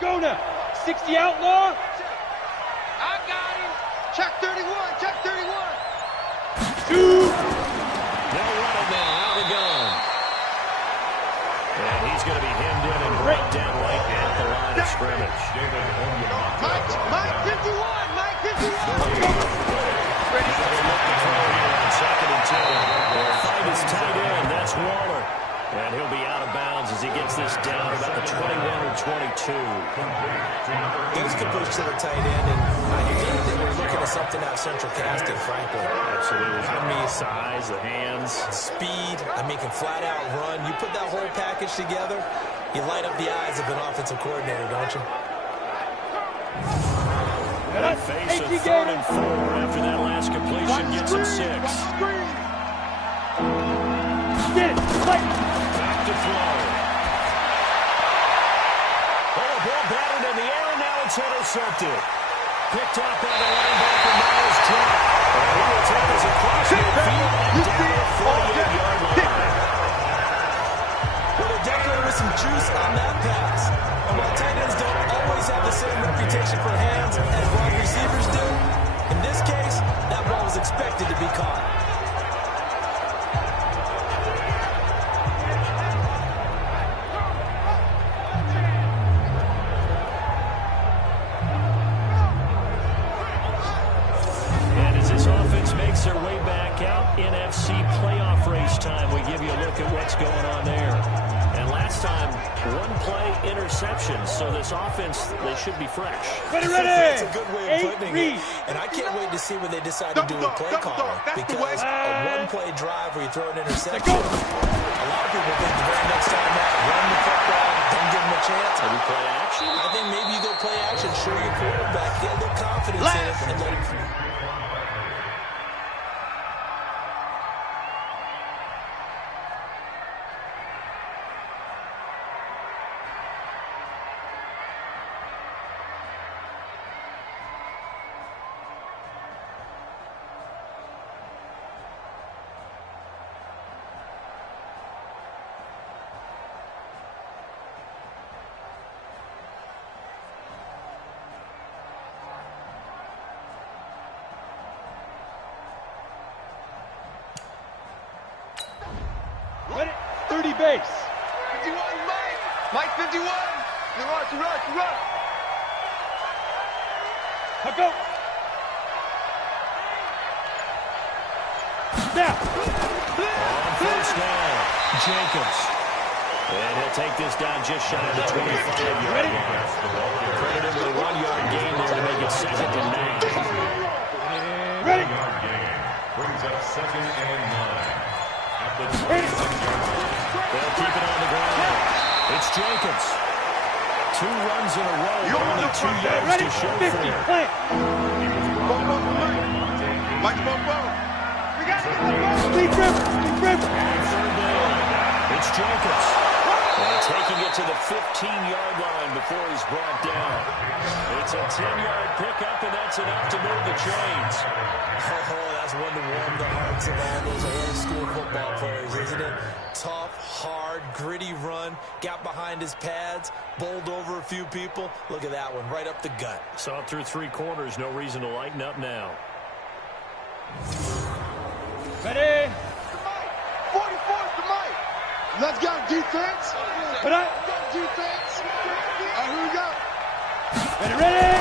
Go now. 60 outlaw. I got him. Check 31. Check 31. Two. They'll run it now. Out of the gun. And he's going to be hemmed in and brought down right at the line of scrimmage. Mike 51. Mike 51. Ready to look to throw here on 2nd and 10. They'll find his tight end. That's Waller. And he'll be out of bounds as he gets this down about the 21 or 22. Those could push to the tight end, and I think they were looking at something out of central casting, frankly. Absolutely. I mean, size, the hands. Speed. I mean, can flat out run. You put that whole package together, you light up the eyes of an offensive coordinator, don't you? They face a 3rd and 4 after that last completion gets him 6. Get it. Play. Back to throw. Oh, ball batted in the air, and now it's intercepted. Picked up by the linebacker, Miles Jack. And he will take us across midfield and down the 48-yard line. Well, they decorated with some juice on that pass. And while tight ends don't always have the same reputation for hands as wide receivers do, in this case, that ball was expected to be caught. Makes their way back out. NFC playoff race time. We give you a look at what's going on there. And last time, 1-play interception. So this offense, they should be fresh. Ready. That's a good way of putting it. And I can't wait to see when they decide to do a play calling. Because a 1-play drive where you throw an interception, a lot of people think the very next time out, run the football, don't give them a chance. Maybe play action? I think maybe you go play action, show your quarterback, get a little confidence in it, and let him. Ready. 30 base. 51, Mike. Mike 51. You rush. Now go. Now. On first down, Jacobs. And he'll take this down just shy of the 25-yard line. Credited with a 1-yard gain there to make it 2nd and 9. Ready. Brings up 2nd and 9. At the 26-yard line. They'll keep it on the ground. It's Jacobs. 2 runs in a row, only 2 yards Ready. to show 50. for it. Plant. Mike, we got it. Deep rip. On 3rd down, it's Jacobs. And taking it to the 15-yard line before he's brought down. It's a 10-yard pickup, and that's enough to move the chains. Oh, that's one to warm the hearts of all those old-school football players, isn't it? Tough, hard, gritty run, got behind his pads, bowled over a few people. Look at that one, right up the gut. Saw it through 3 quarters, no reason to lighten up now. Ready. 44 to Mike. Let's go, defense. Put up. Defense. All right, here we go. Ready.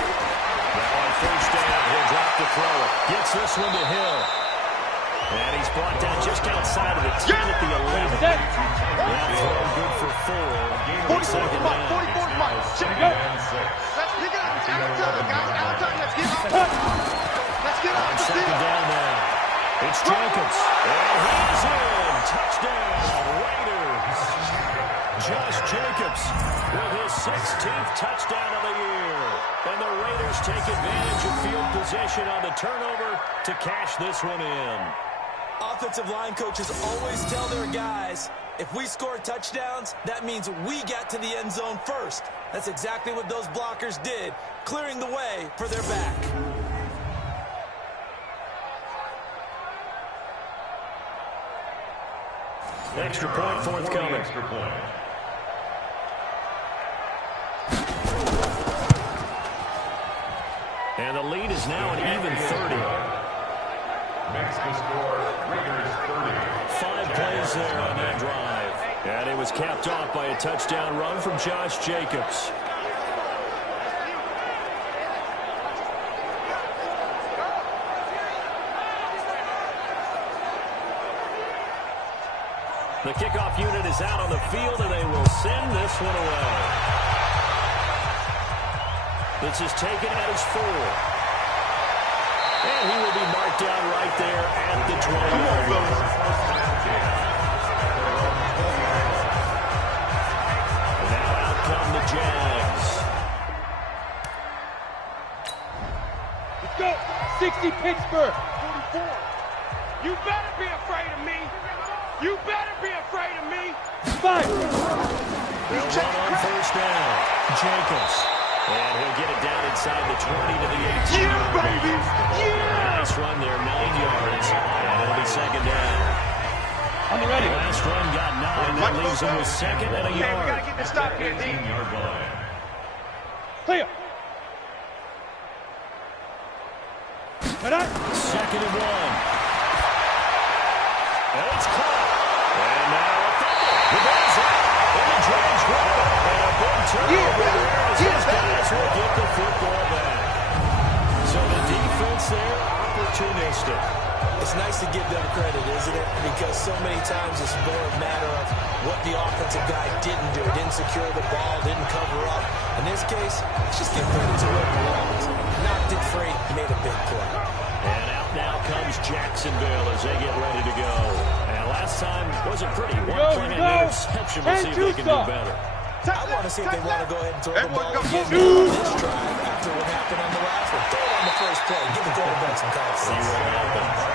Now on first down, he'll drop the throw. Gets this one to Hill. And he's brought down just outside of the 10 at the 11. Set. That throw good for 4. 44 to Mike. 44 to Mike. Here we go. Let's pick it up. Out of time, guys. Out of time. Let's Let's get On off the second field. down now. It's Jacobs. And he's in. Touchdown, Raiders. Josh Jacobs with his 16th touchdown of the year. And the Raiders take advantage of field position on the turnover to cash this one in. Offensive line coaches always tell their guys, if we score touchdowns, that means we get to the end zone first. That's exactly what those blockers did, clearing the way for their back. Extra point forthcoming. Extra point. And the lead is now an even 30. Makes the score Raiders 30. 5 plays there on that drive. And it was capped off by a touchdown run from Josh Jacobs. The kickoff unit is out on the field, and they will send this one away. This is taken at his 4. And he will be marked down right there at the 20-yard line. Now out come the Jags. Let's go. 60 Pittsburgh. 44. You better be afraid of me. You better be afraid of me. 5. They'll run on first down. Jacobs. And he'll get it down inside the 20 to the 18. Yeah, baby. Yeah. Nice run there, 9 yards. And it'll be second down. On the ready. Last run got 9. That leaves him with second and a Okay, we yard. got to get this stop here, D. 18-yard line. Clear. Second and 1. And it's caught. And now a fumble. The ball's out. And the Jags grab it. And a big turnover there as those guys will get the football back. So the defense there, opportunistic. It's nice to give them credit, isn't it? Because so many times it's more a matter of what the offensive guy didn't do. Didn't secure the ball, didn't cover up. In this case, let's just give credit to where it belongs. Knocked it free, made a big play. And out now comes Jacksonville as they get ready to go. And last time wasn't pretty. One play and an interception. We'll see if they can do better. I want to see if they want to go ahead and throw the ball Everyone again go. on this drive after what happened on the last one. Throw it on the first play. Give the quarterback some See confidence. what happens.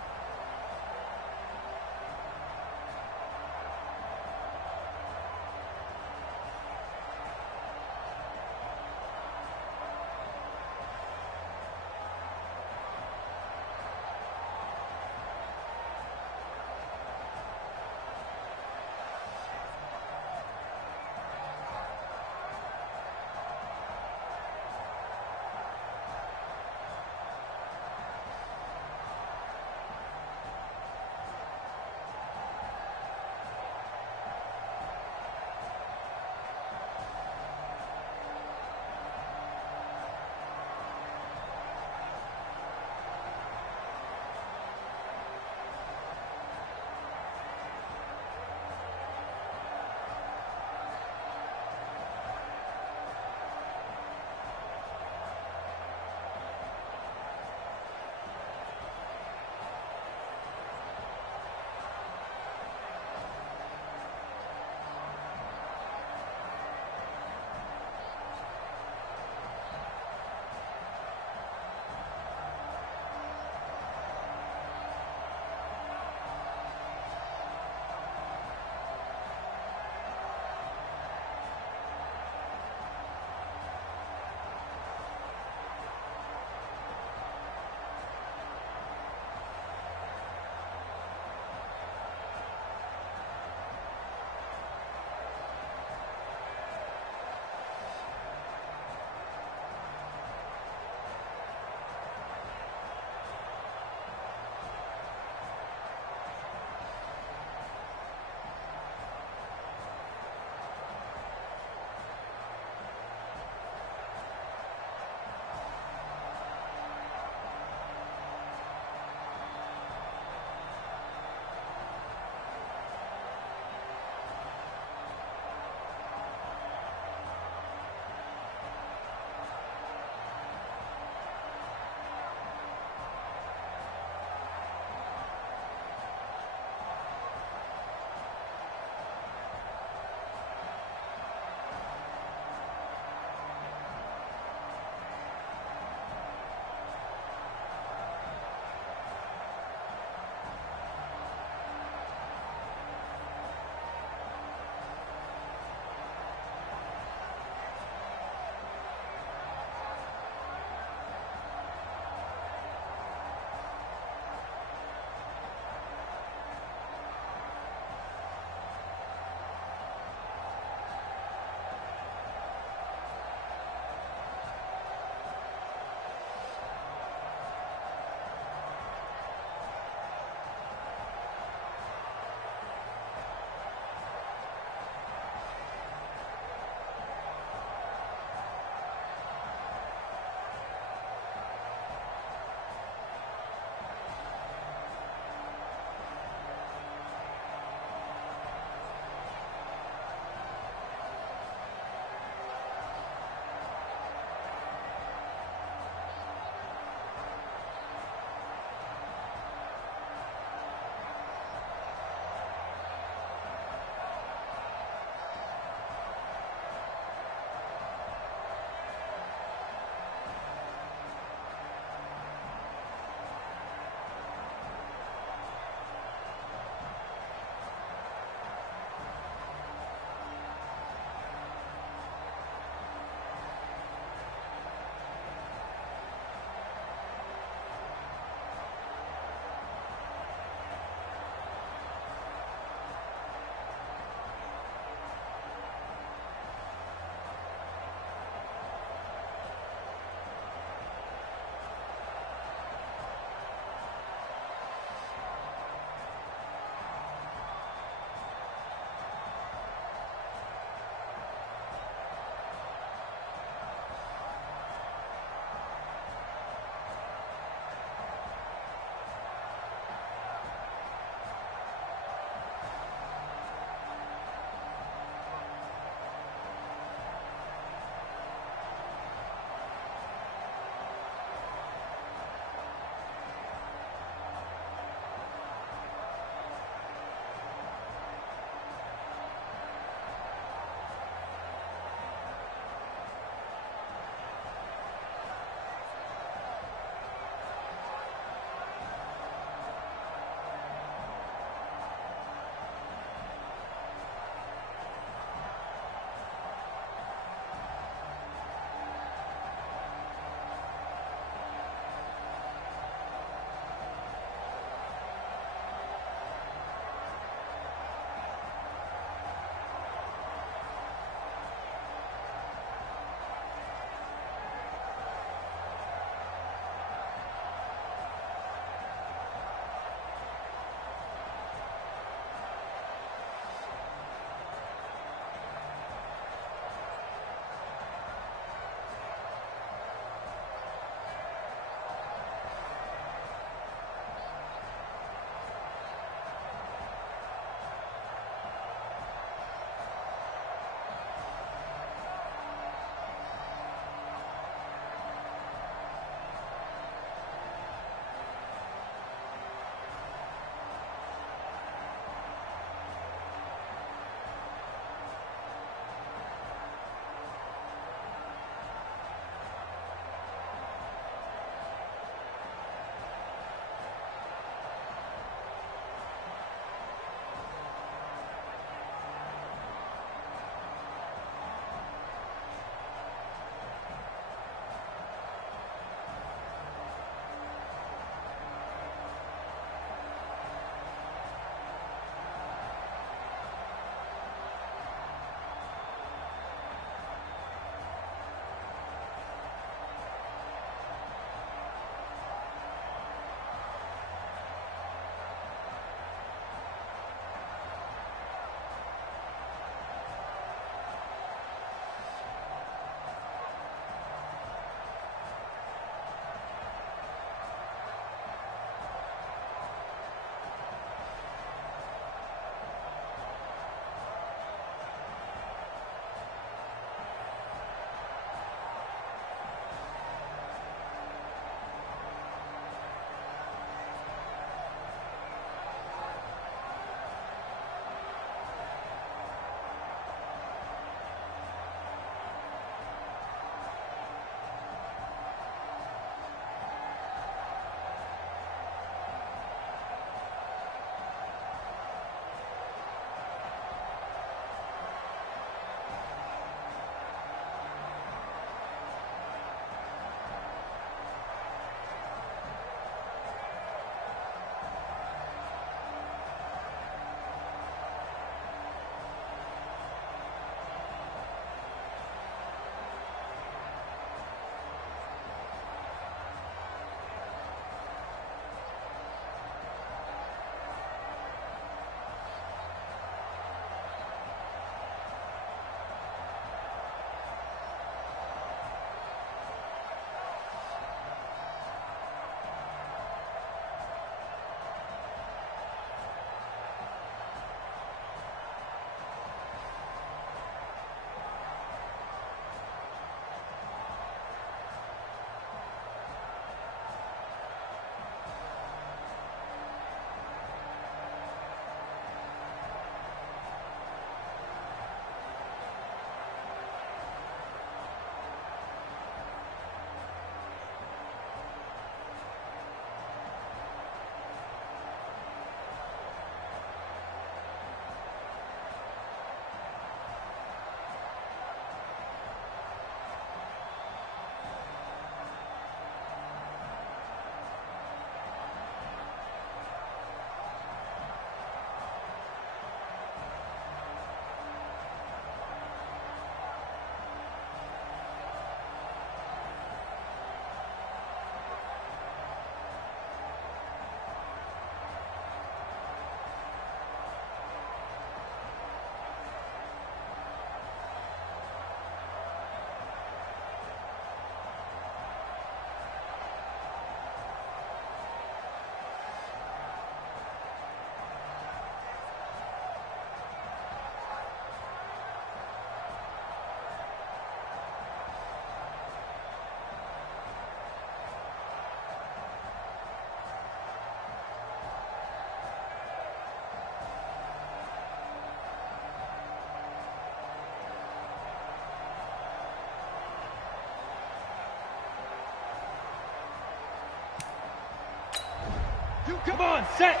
Come on, set.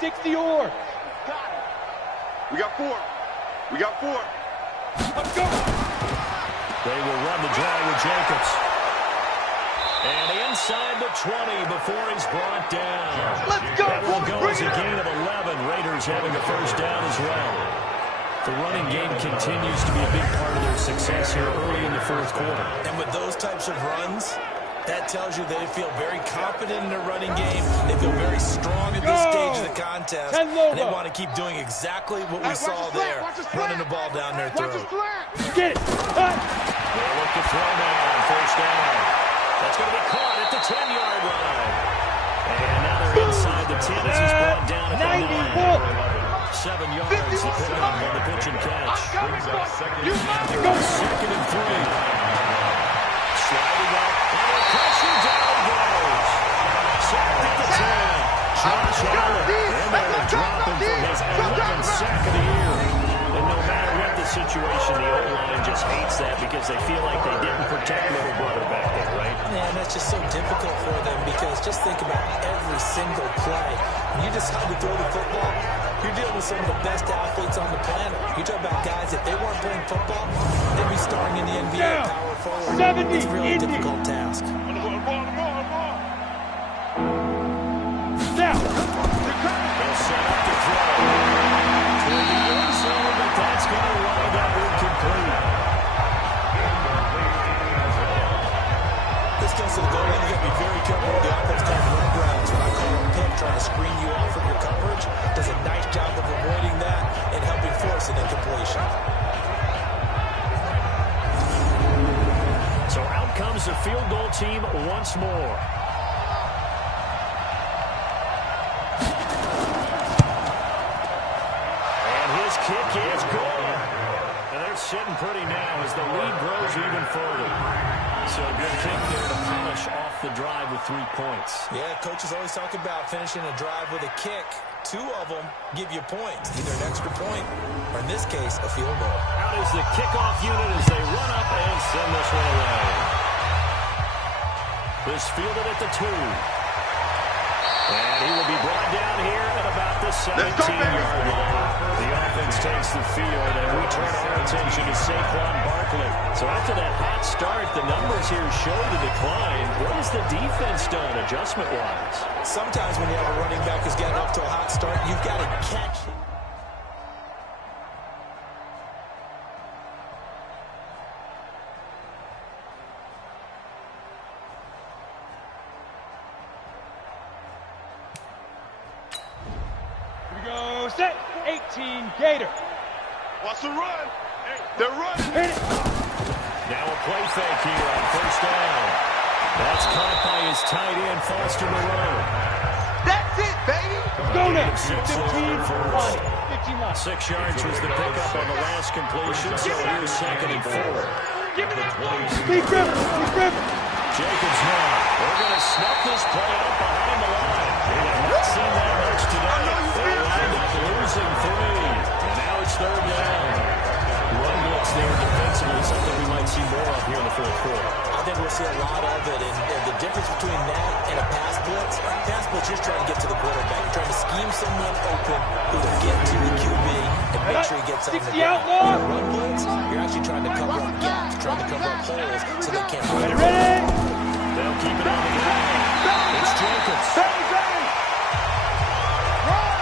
60 or. We got 4. We got 4. Let's go. They will run the drag with Jacobs. And inside the 20 before he's brought down. Let's go. That will go as a gain of 11. Raiders having a first down as well. The running game continues to be a big part of their success here early in the fourth quarter. And with those types of runs, that tells you they feel very confident in their running game. They feel very strong at this stage of the contest. And they want to keep doing exactly what we saw there, running the ball down their throat. Get it. They'll look to throw now on first down. That's going to be caught at the 10-yard line. And now they're inside the 10 as he's brought down at the 9. 7 yards to pick up on the pitch and catch. Second and 3. Sliding up. Under pressure, down he goes. Sacked at the 10. Josh Allen in there to drop him for his 11th sack of the year. And no matter what the situation, the O-line just hates that because they feel like they didn't protect little brother back there, right? Man, that's just so difficult for them because just think about every single play. When you decide to throw the football, you're dealing with some of the best athletes on the planet. You talk about guys, if they weren't playing football, they'd be starring in the NBA power forward. It's a really difficult task. Now. They'll set up to throw. To the end zone, but that's going to wind up incomplete. This gets to the goal line. You got to be very careful with the offense trying to run grounds. When I call a pick, trying to screen you off from your coverage, does a nice job of avoiding that and helping force an incompletion. So out comes the field goal team once more. And his kick is good. And they're sitting pretty now as the lead grows even further. So a good kick there to polish off the drive with 3 points. Yeah, coaches always talk about finishing a drive with a kick. 2 of them give you points, either an extra point or, in this case, a field goal. Out is the kickoff unit as they run up and send this one away. This fielded at the 2. And he will be brought down here at about the 17-yard line. The offense takes the field, and we turn our attention to Saquon Barkley. So after that hot start, the numbers here show the decline. What has the defense done adjustment-wise? Sometimes when you have a running back who's getting off to a hot start, you've got to catch it. Set 18 Gator. Wants to run. They're running. Hit it. Now a play fake here on first down. That's caught by his tight end, Foster Moreau. That's it, baby. Go now. 15 line. 6 yards was the pickup on the last completion, so here's second and 4. Give it up. Speak River. Jacobs now. We're going to snuff this play out behind the line. We have not seen that much today. They wind up losing 3. And now it's third down. Run blitz there defensively, something we might see more of here in the fourth quarter. I think we'll see a lot of it. And the difference between that and a pass blitz, you're trying to get to the quarterback. You're trying to scheme someone open who will get to the QB and make sure he gets on the ground. Run blitz, you're actually trying to cover up gaps, trying to cover up holes so they can't run. Ready? They'll keep it on the ground. It's Jacobs.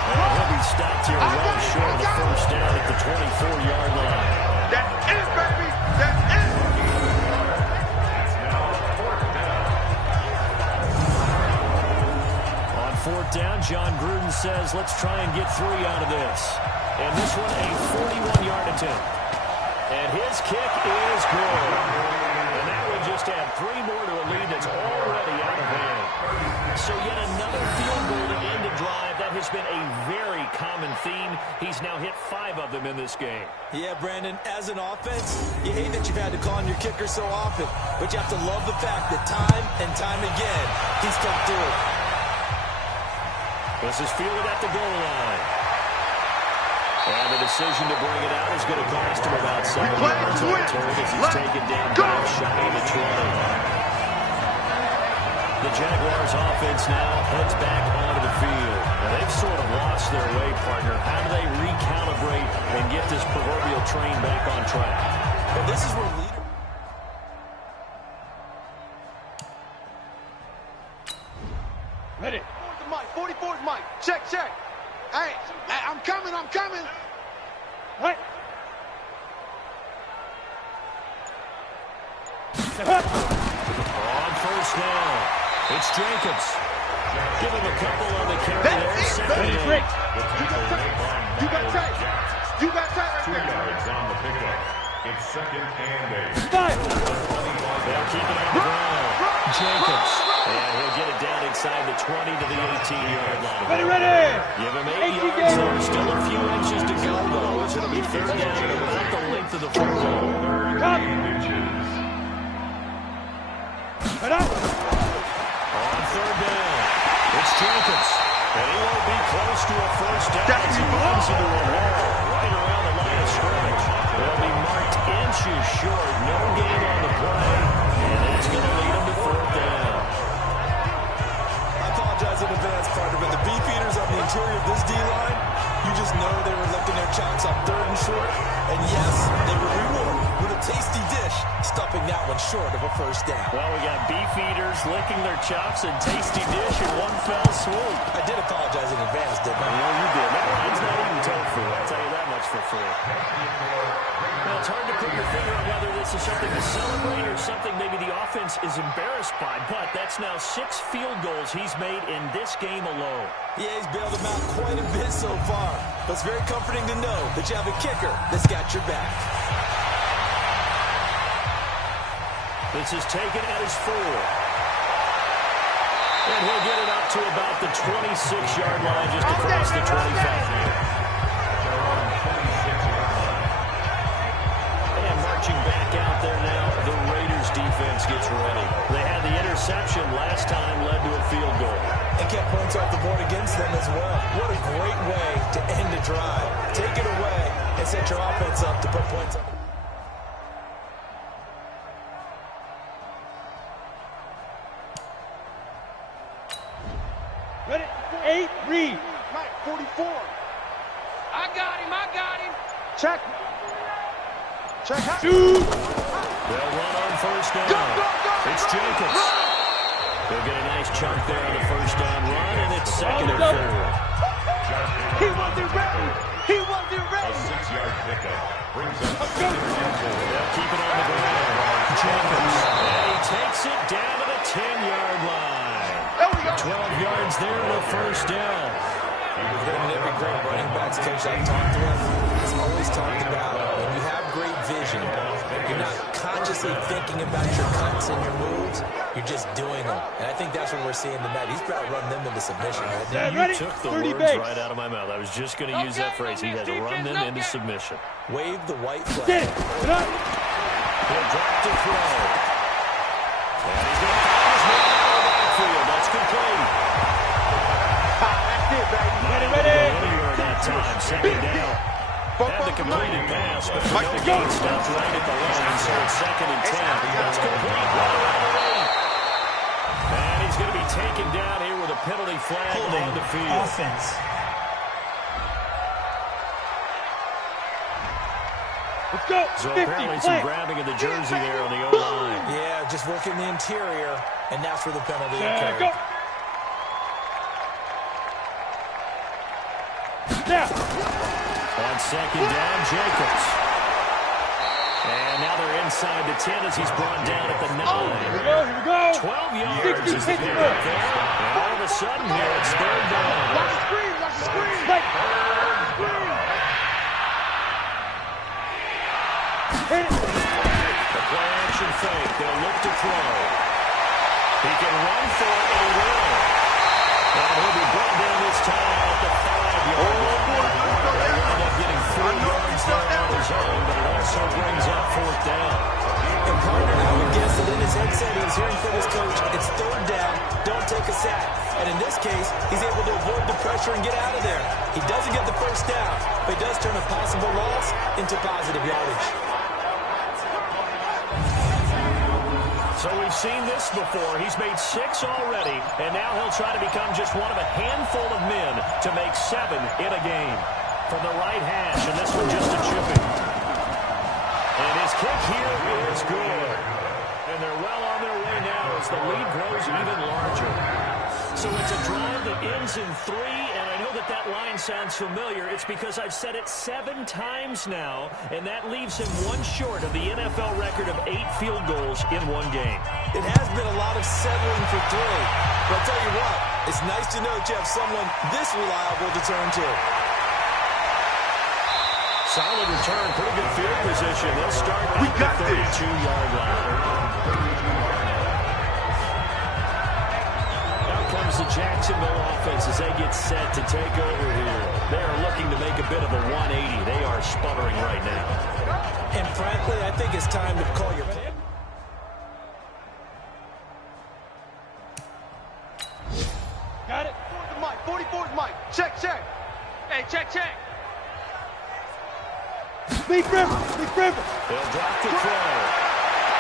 And he'll be stopped here well short of the first down at the 24-yard line. That's it, baby. That's it. On fourth down, John Gruden says, let's try and get 3 out of this. And this one, a 41-yard attempt. And his kick is good. And that would just add 3 more to a lead that's already out of hand. So yet another field goal to end a drive. That has been a very common theme. He's now hit 5 of them in this game. Yeah, Brandon, as an offense, you hate that you've had to call on your kicker so often, but you have to love the fact that time and time again, he's come through. This is fielded at the goal line. And the decision to bring it out is going to cost him about 7 yards on the turn as he's taken down shy of the 20. The Jaguars offense now heads back onto the field. And they've sort of lost their way, partner. How do they recalibrate and get this proverbial train back on track? Well, this is where leader. Ready. 44's Mike. Check. Hey, I'm coming. Right. On first down, it's Jacobs. Give him a couple on the carry there. Second and 8. You got tight right 2 there. yards on the pickup. It's 2nd and 8. They'll keep it on the ground. Jacobs. And he'll get it down inside the 20 to the 18-yard line. Ready. Give him 8 yards there. Still a few inches to go, though. It's going to be third down at about the length of the football. 38 inches. Head up. On third down, it's Jacobs. And he won't be close to a first down as he runs into a wall right around the line of scrimmage. They'll be marked inches short. No gain on the play. And that's going to lead him to fourth down. I apologize in advance, partner, but the beefeaters on the interior of this D-line, you just know they were licking their chops on third and short. And yes, they were rewarded with a tasty dish, stuffing that one short of a first down. Well, we got beef eaters licking their chops and tasty dish in one fell swoop. I did apologize in advance, didn't I? Well, you did. That line's not even tofu. I'll tell you that much for free. Well, it's hard to put your finger on whether this is something to celebrate or something maybe the offense is embarrassed by, but that's now 6 field goals he's made in this game alone. Yeah, he's bailed them out quite a bit so far, but it's very comforting to know that you have a kicker that's got your back. This is taken at his 4. And he'll get it up to about the 26-yard line just across the 25. And marching back out there now, the Raiders defense gets ready. They had the interception last time, led to a field goal. And kept points off the board against them as well. What a great way to end a drive. Take it away and set your offense up to put points up. Ready. 8, read. Mike, 44. I got him. Check. Shoot. They'll run on first down. It's Jacobs. They'll get a nice chunk there on the first down run, and it's second and 4. He wasn't ready. A 6-yard pickup brings up 2nd and 4. They'll keep it on the ground. Jacobs. And he takes it down to the 10-yard line. 12 yards there and a first down. Every great running backs coach I've talked to has always talked about when you have great vision, you're not consciously thinking about your cuts and your moves, you're just doing them. And I think that's what we're seeing tonight. He's probably run them into submission. Right? You took the words right out of my mouth. I was just going to use that phrase. He had to run them into submission. Wave the white flag. He'll drop to throw. And he's going to find his man out of the backfield. That's complete. That's it, baby. Ready. That time, second down. Had the completed pass, but no gain stopped right at the line, so it's 2nd and 10. That's complete. Right around the lane. And he's going to be taken down here with a penalty flag on the field. Offense. Let's go. So 50, apparently some grabbing of the jersey there on the O-line. Yeah, just working the interior, and that's where the penalty Go. occurred. Now. On second down, Jacobs. And now they're inside the 10 as he's brought down at the 9. Here we go. 12 yards is the pick up there. And all of a sudden here, it's third down. Watch the screen. Hit it. The play action fake. They'll look to throw. He can run for it, and he will. And he'll be brought down this time at the 5-yard line. They wind up getting 4 yards there on his own, but it also brings up fourth down. And partner, I would guess that in his headset he was hearing from his coach, it's third down, don't take a sack. And in this case, he's able to avoid the pressure and get out of there. He doesn't get the first down, but he does turn a possible loss into positive yardage. So So we've seen this before. He's made 6 already, and now he'll try to become just one of a handful of men to make 7 in a game. From the right hash, and this one just a chipping. And his kick here is good. And they're well on their way now as the lead grows even larger. So it's a drive that ends in 3, and I know that that line sounds familiar. It's because I've said it 7 times now, and that leaves him 1 short of the NFL record of 8 field goals in 1 game. It has been a lot of settling for 3. But I'll tell you what, it's nice to know that you have someone this reliable to turn to. Solid return, pretty good field position. They'll start at the 32-yard line. Comes the Jacksonville offense as they get set to take over here. They are looking to make a bit of a 180. They are sputtering right now. And frankly, I think it's time to call your play. Got it. 44's Mike. Check. Hey, check. Big River. They'll drop the throw.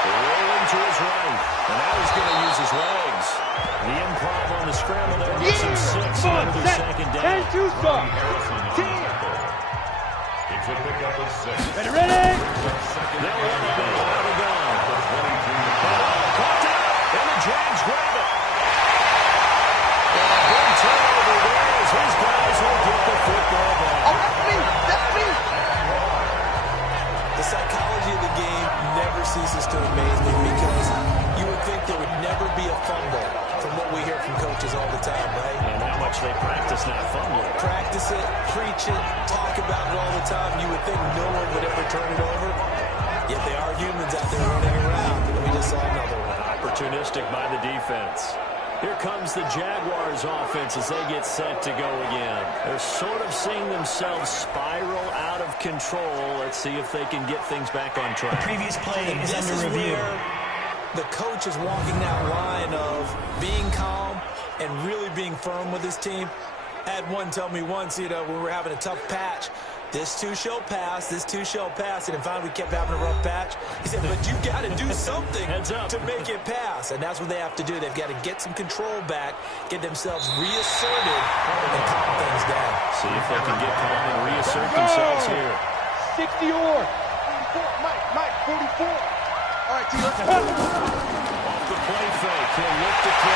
Rolling to his right. And now he's going to use his legs. The improv on the scramble there gets him 6 on the second down. 10 Tucson. It's a pickup of 6. Ready? They'll run it out of the gun. Caught it, and the Jags grab it. And a big turnover there as his guys will get the football back. Oh, that's me. The psychology of the game never ceases to amaze me because you would think there would never be a fumble from what we hear from coaches all the time, right? And how much they practice not fumbling. Practice it, preach it, talk about it all the time. You would think no one would ever turn it over. Yet they are humans out there running around. And we just saw another one. Opportunistic by the defense. Here comes the Jaguars offense as they get set to go again. They're sort of seeing themselves spiral out of control. Let's see if they can get things back on track. The previous play is under review. The coach is walking that line of being calm and really being firm with his team. I had one tell me once, when we were having a tough patch, this too shall pass, and finally we kept having a rough patch. He said, but you got to do something to make it pass, and that's what they have to do. They've got to get some control back, get themselves reasserted, and calm things down. See if they can get calm and reassert themselves here. 60 or 44. Mike, 44. All right, T, let's go. Off the play fake, he'll look to throw.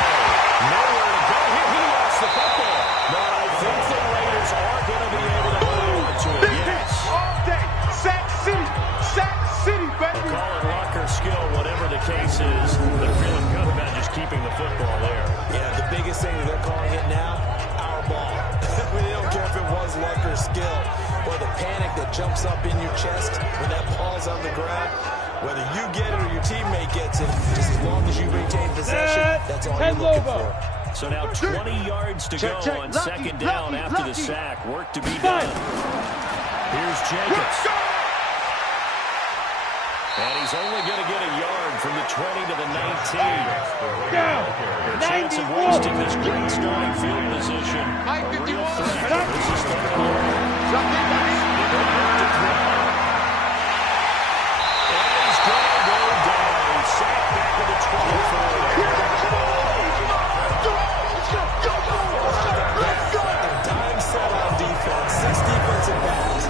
Nowhere to go here. He lost the football. But I think the Raiders are going to be able to hold on to it. Yes. All day. Sack City, baby. Call it luck or skill, whatever the case is. They're feeling good about just keeping the football there. Yeah, the biggest thing that they're calling it now, our ball. They don't care if it was luck or skill, or the panic that jumps up in your chest when that ball's on the ground. Whether you get it or your teammate gets it, just as long as you retain possession, that's all you're looking for. So now 20 yards to go on second down after the sack. Work to be done. Here's Jacobs. And he's only going to get a yard from the 20 to the 19. A chance of wasting this great starting field position. A real threat. This is sacked back to the 24. A dime set on defense, 6 defensive backs.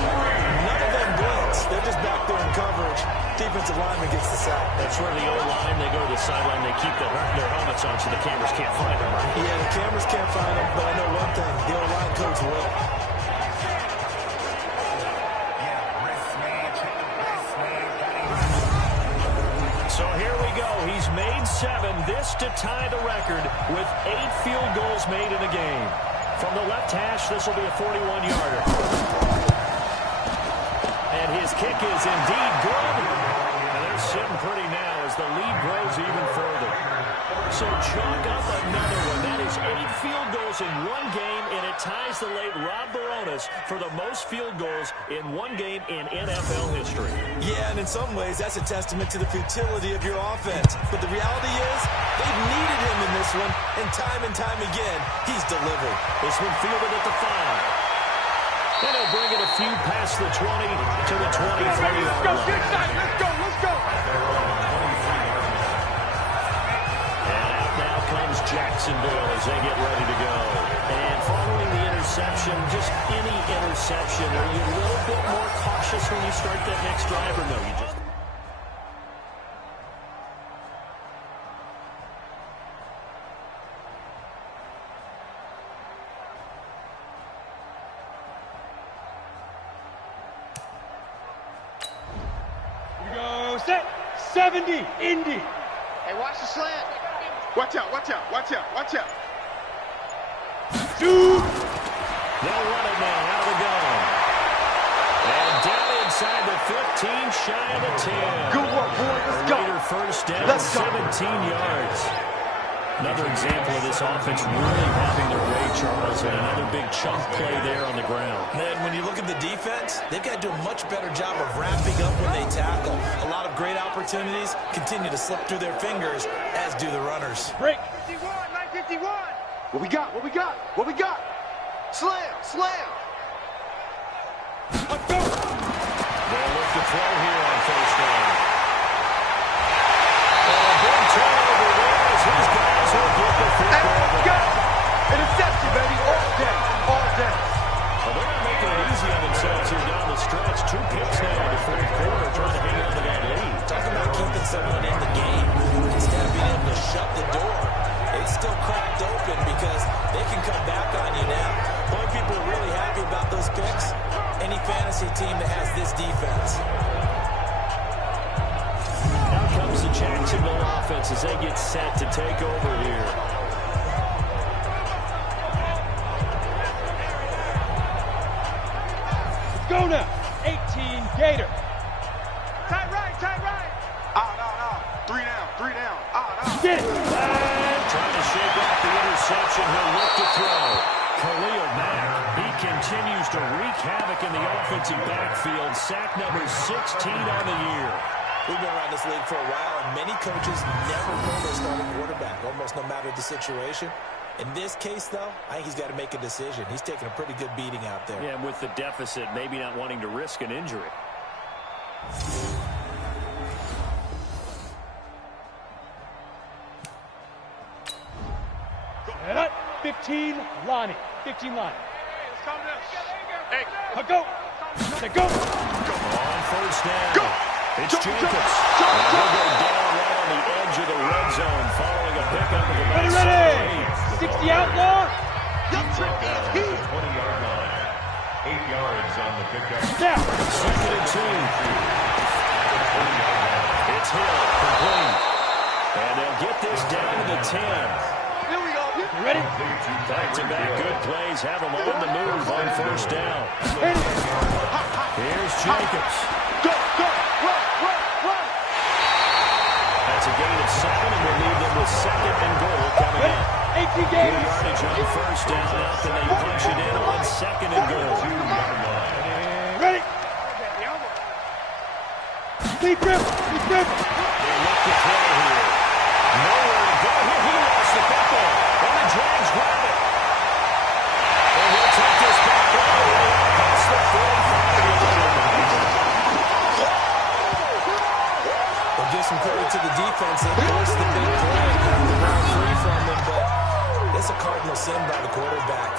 None of them blitz. They're just back there in coverage. Defensive lineman gets the sack. That's where the O-line, they go to the sideline, they keep their helmets on so the cameras can't find them, right? Yeah, the cameras can't find them, but I know one thing. The O-line coach will. So here we go. He's made 7. This to tie the record with 8 field goals made in a game. From the left hash, this will be a 41-yarder. And his kick is indeed good. And they're sitting pretty now as the lead grows even further. So chalk up another one. That is 8 field goals in 1 game, and it ties the late Rob Baronis for the most field goals in 1 game in NFL history. Yeah, and in some ways, that's a testament to the futility of your offense. But the reality is, they've needed him in this one, and time again, he's delivered. This one fielded at the 5. And he'll bring it a few past the 20 to the 23-yard line. Let's go. Jacksonville as they get ready to go. And following the interception, just any interception, are you a little bit more cautious when you start that next drive, or no? You just... Set 70, Indy. Hey, watch the slant. Watch out, watch out, watch out, watch out. Two. They'll run it now out of the gun. And down inside the 15, shy of the 10. Good work, boy. Let's go. Later first down, Let's go. 17 yards. Another example of this offense really having their way, Charles, and another big chunk play there on the ground. And when you look at the defense, they've got to do a much better job of wrapping up when they tackle. A lot of great opportunities continue to slip through their fingers, as do the runners. Break. 951. What we got? What we got? What we got? Slam, slam. Let's go. They'll look to throw here on first down. And a big turnover there as these guys will get the football. Let's go. Interception, baby. All day. All day. Well, they're not making it easy on themselves here down the stretch. 2 picks now in the fourth quarter, trying to hang on to that lead. Talk about keeping someone in the game instead of being able to shut the door. It's still cracked open because they can come back on you now. Boy, people are really happy about those picks. Any fantasy team that has this defense. Now comes the Jacksonville offense as they get set to take over here. Let's go now. 18, Gator. Tight right, tight right. Ah, no. 3 down, 3 down. Ah, no. Get it. Trying to shake off the interception. He'll look to throw. Khalil Mack, he continues to wreak havoc in the offensive backfield. Sack number 16 on the year. We've been around this league for a while, and many coaches never pull their starting quarterback, almost no matter the situation. In this case, though, I think he's got to make a decision. He's taking a pretty good beating out there. Yeah, with the deficit, maybe not wanting to risk an injury. And up. 15, Lonnie. 15, Lonnie. Hey, Go. Let go. On first down. Go. It's Jacobs. And he'll go down right on the edge of the red zone following a pickup of about Ready. 60 outlaw. Young trick is here. 20-yard line. 8 yards on the pickup. Down. 2nd and 2. It's Hill, complete. And they'll get this down to the 10. Here we go. You ready? Back-to-back good plays have them on the move on first down. Here's Jacobs. Go, go, run. That's a gain of 7, and we'll leave them with 2nd and goal coming in. 18 Good Gators. yardage on first down. Out then they punch it in on 2nd and goal. Ready. Deep grip. Deep grip. They look to throw here. Nowhere to go. Here he lost the football. And the Jags grab it. And he'll take this back all the way up past the 45. We'll give some credit to the defense. They forced the big play, got the ball free from them, but it's a cardinal sin by the quarterback.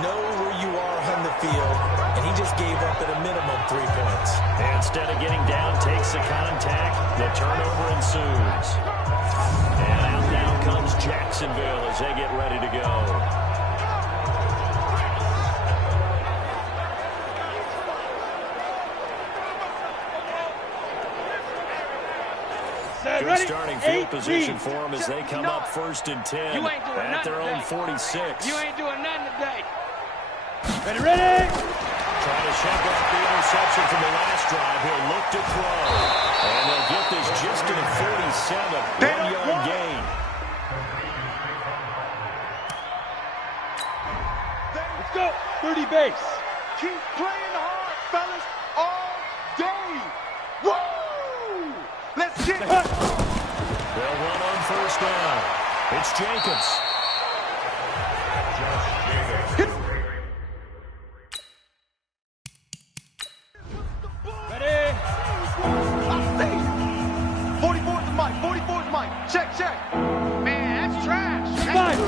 Know where you are on the field, and he just gave up at a minimum 3 points. And instead of getting down, takes the contact. The turnover ensues. And out now comes Jacksonville as they get ready to go. Good Ready. starting field 18. position for them as they come up 1st and 10 at their own 46. You ain't doing nothing today. Ready. Trying to shake off the interception from the last drive. He'll look to throw. And they'll get this just to the 47. 1-yard gain. Let's go. 30 base. Keep playing hard, fellas, all day. Woo! Let's get it. They'll run on first down. It's Jacobs. Ready. 44's the mic. 44's the mic. Check. Man, that's trash. Five.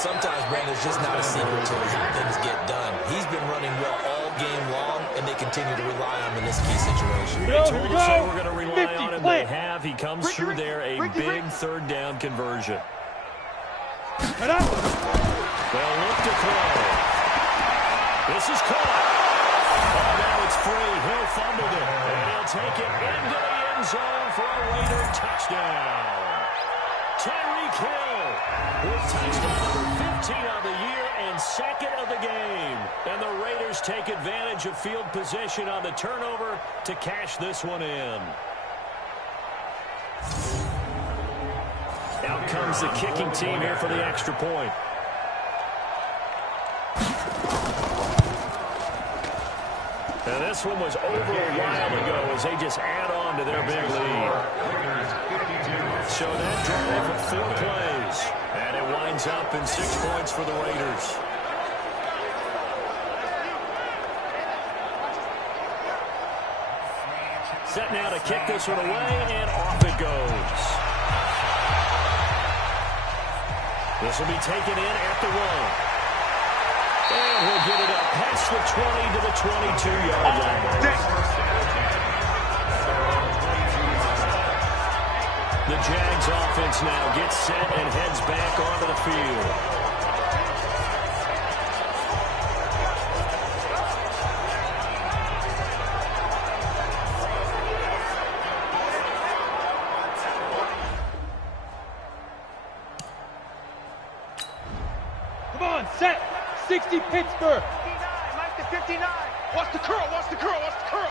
sometimes, Brandon, it's just not a secret to how things get done. He's been running well all game long, and they continue to rely on him in this key situation. They told us they were going to rely on him. They have. He comes through there, a big third down conversion. They'll look to throw. This is caught. Oh, now it's free. Hill fumbled it. And he'll take it into the end zone for a Raider touchdown. Tyreek Hill with touchdown number 15 on the year and second of the game. And the Raiders take advantage of field position on the turnover to cash this one in. Out comes the kicking team here for the extra point. And this one was over a while ago as they just add on to their big lead. So that drive of 4 plays. And it winds up in 6 points for the Raiders. Set now to kick this one away, and off it goes. This will be taken in at the 1. And he'll get it up past the 20 to the 22-yard line. The Jags offense now gets set and heads back onto the field. Come on, set. 60 Pittsburgh. 59, Mike to 59. Watch the curl, watch the curl, watch the curl.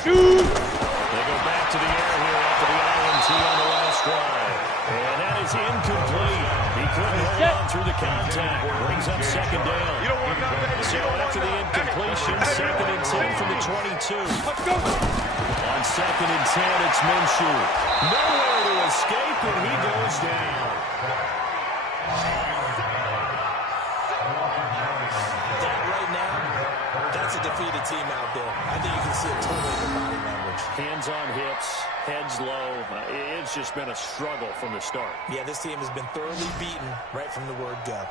Shoot. They go back to the air here after the INT on the last drive. And that is incomplete. He couldn't hold on through the contact. Brings up second down. You don't want nothing. So after the incompletion, second and 10 from the 22. Let's go. On second and 10, it's Minshew. Nowhere to escape, and he goes down. That's a defeated team out there. I think you can see it totally in the body language. Hands on hips, heads low. It's just been a struggle from the start. Yeah, this team has been thoroughly beaten right from the word go.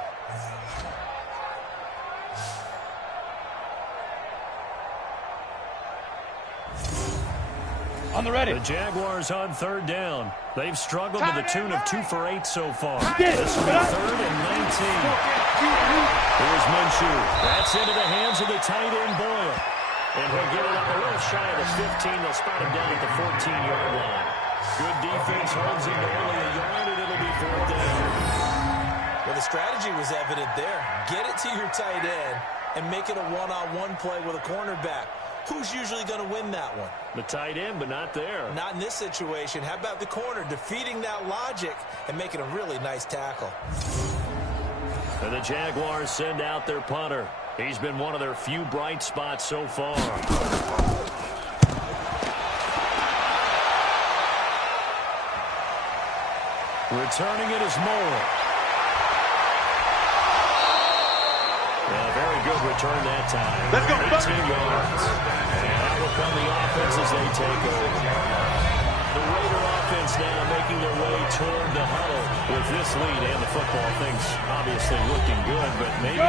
On the ready. The Jaguars on third down. They've struggled to the tune of 2 for 8 so far. Get it. This will be third and 19. Here's Minshew. That's into the hands of the tight end, Boyle. And he'll get it up a little shy of the 15. They'll spot him down at the 14-yard line. Good defense holds him to only a yard, and it'll be fourth down. Well, the strategy was evident there. Get it to your tight end and make it a one-on-one play with a cornerback. Who's usually going to win that one? The tight end, but not there. Not in this situation. How about the corner defeating that logic and making a really nice tackle? And the Jaguars send out their punter. He's been one of their few bright spots so far. Returning it is Moore. A very good return that time. Let's go. 18 yards. And that will come the offense as they take over. The Raider offense now making their way toward the huddle with this lead and the football. Things obviously looking good, but maybe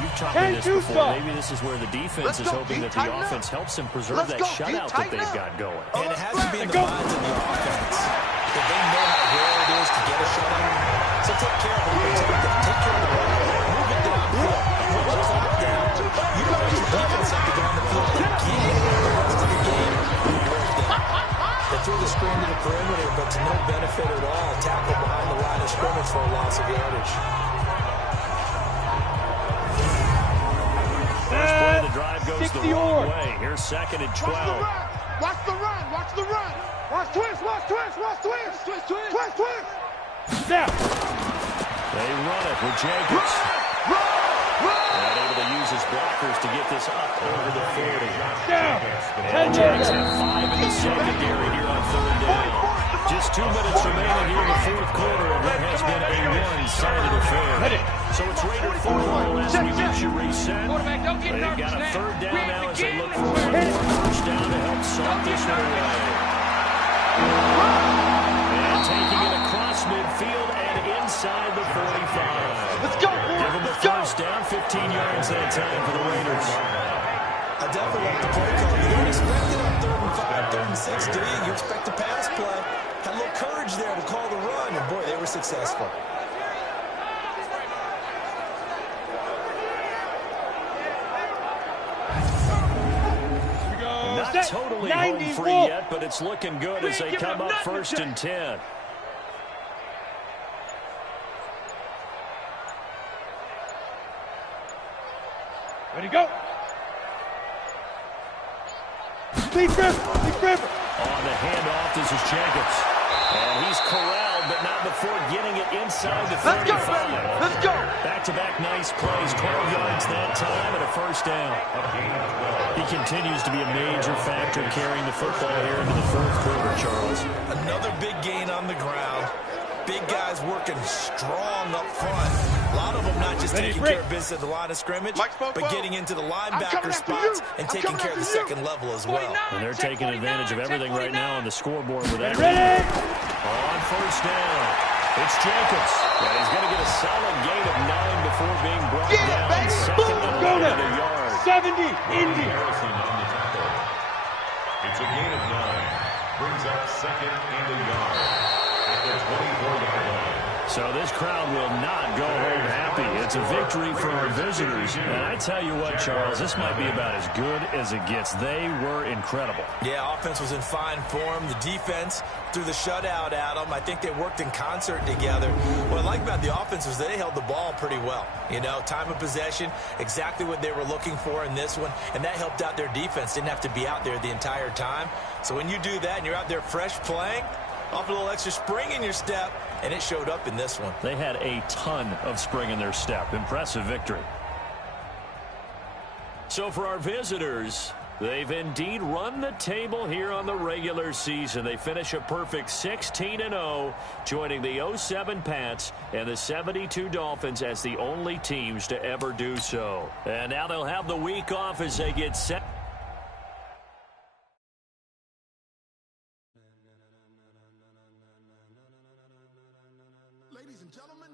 you've talked about this before. Maybe this is where the defense is hoping that the offense helps them preserve that shutout that they've got going. And it has to be in the minds of the offense that they know how rare it is to get a shutout. So take care of it. Take care of the ball. Move it downfield. Put the clock down. You know what your defense have to go on the field again the rest of the game. They threw the screen to the perimeter, but to no benefit at all. Tackle behind the line of scrimmage for a loss of yardage. First play of the drive goes the wrong way. Here's second and 12. Watch the run. Watch the run. Watch twist. Watch twist. Watch twist. Twist. Twist. Twist. Twist. Snap. They run it with Jacobs. Not able to use his blockers to get this up over the 40. And the Jags have 5 in the secondary here on third down. Just 2 minutes remaining here in the fourth quarter of what has been a one-sided affair. So it's Raider football as we get you reset. They've got a third down now as they look for one first down to help salt this one away. And taking it across midfield and inside the 45. 15 yards that time for the Raiders. I definitely like the play call. You don't expect it on 3rd and 5, 3rd and 6, do you? You expect a pass play. Had a little courage there to call the run, and boy, they were successful. Not totally home free yet, but it's looking good as they come up 1st and 10. Ready, go. Lead River. On the handoff, this is Jacobs. And he's corralled, but not before getting it inside the 35. Let's go. Back-to-back nice plays, 12 yards that time, and a 1st down. He continues to be a major factor carrying the football here into the 4th quarter, Charles. Another big gain on the ground. Big guys working strong up front. A lot of them not just taking care of business at the line of scrimmage, but getting into the linebacker spots and taking care of the second level as well. And they're taking advantage of everything right now on the scoreboard with that. On 1st down, it's Jacobs. And he's going to get a solid gain of 9 before being brought down. 2nd and 1 a yard. 70, Indy. It's a gain of 9. Brings up 2nd and a yard at the 24-yard line. So this crowd will not go home happy. It's a victory for our visitors. And I tell you what, Charles, this might be about as good as it gets. They were incredible. Yeah, offense was in fine form. The defense threw the shutout at them. I think they worked in concert together. What I like about the offense was they held the ball pretty well. You know, time of possession, exactly what they were looking for in this one. And that helped out their defense. Didn't have to be out there the entire time. So when you do that and you're out there fresh playing, off a little extra spring in your step, and it showed up in this one. They had a ton of spring in their step. Impressive victory. So for our visitors, they've indeed run the table here on the regular season. They finish a perfect 16-0, joining the 07 Pats and the 72 Dolphins as the only teams to ever do so. And now they'll have the week off as they get set. Ladies and gentlemen,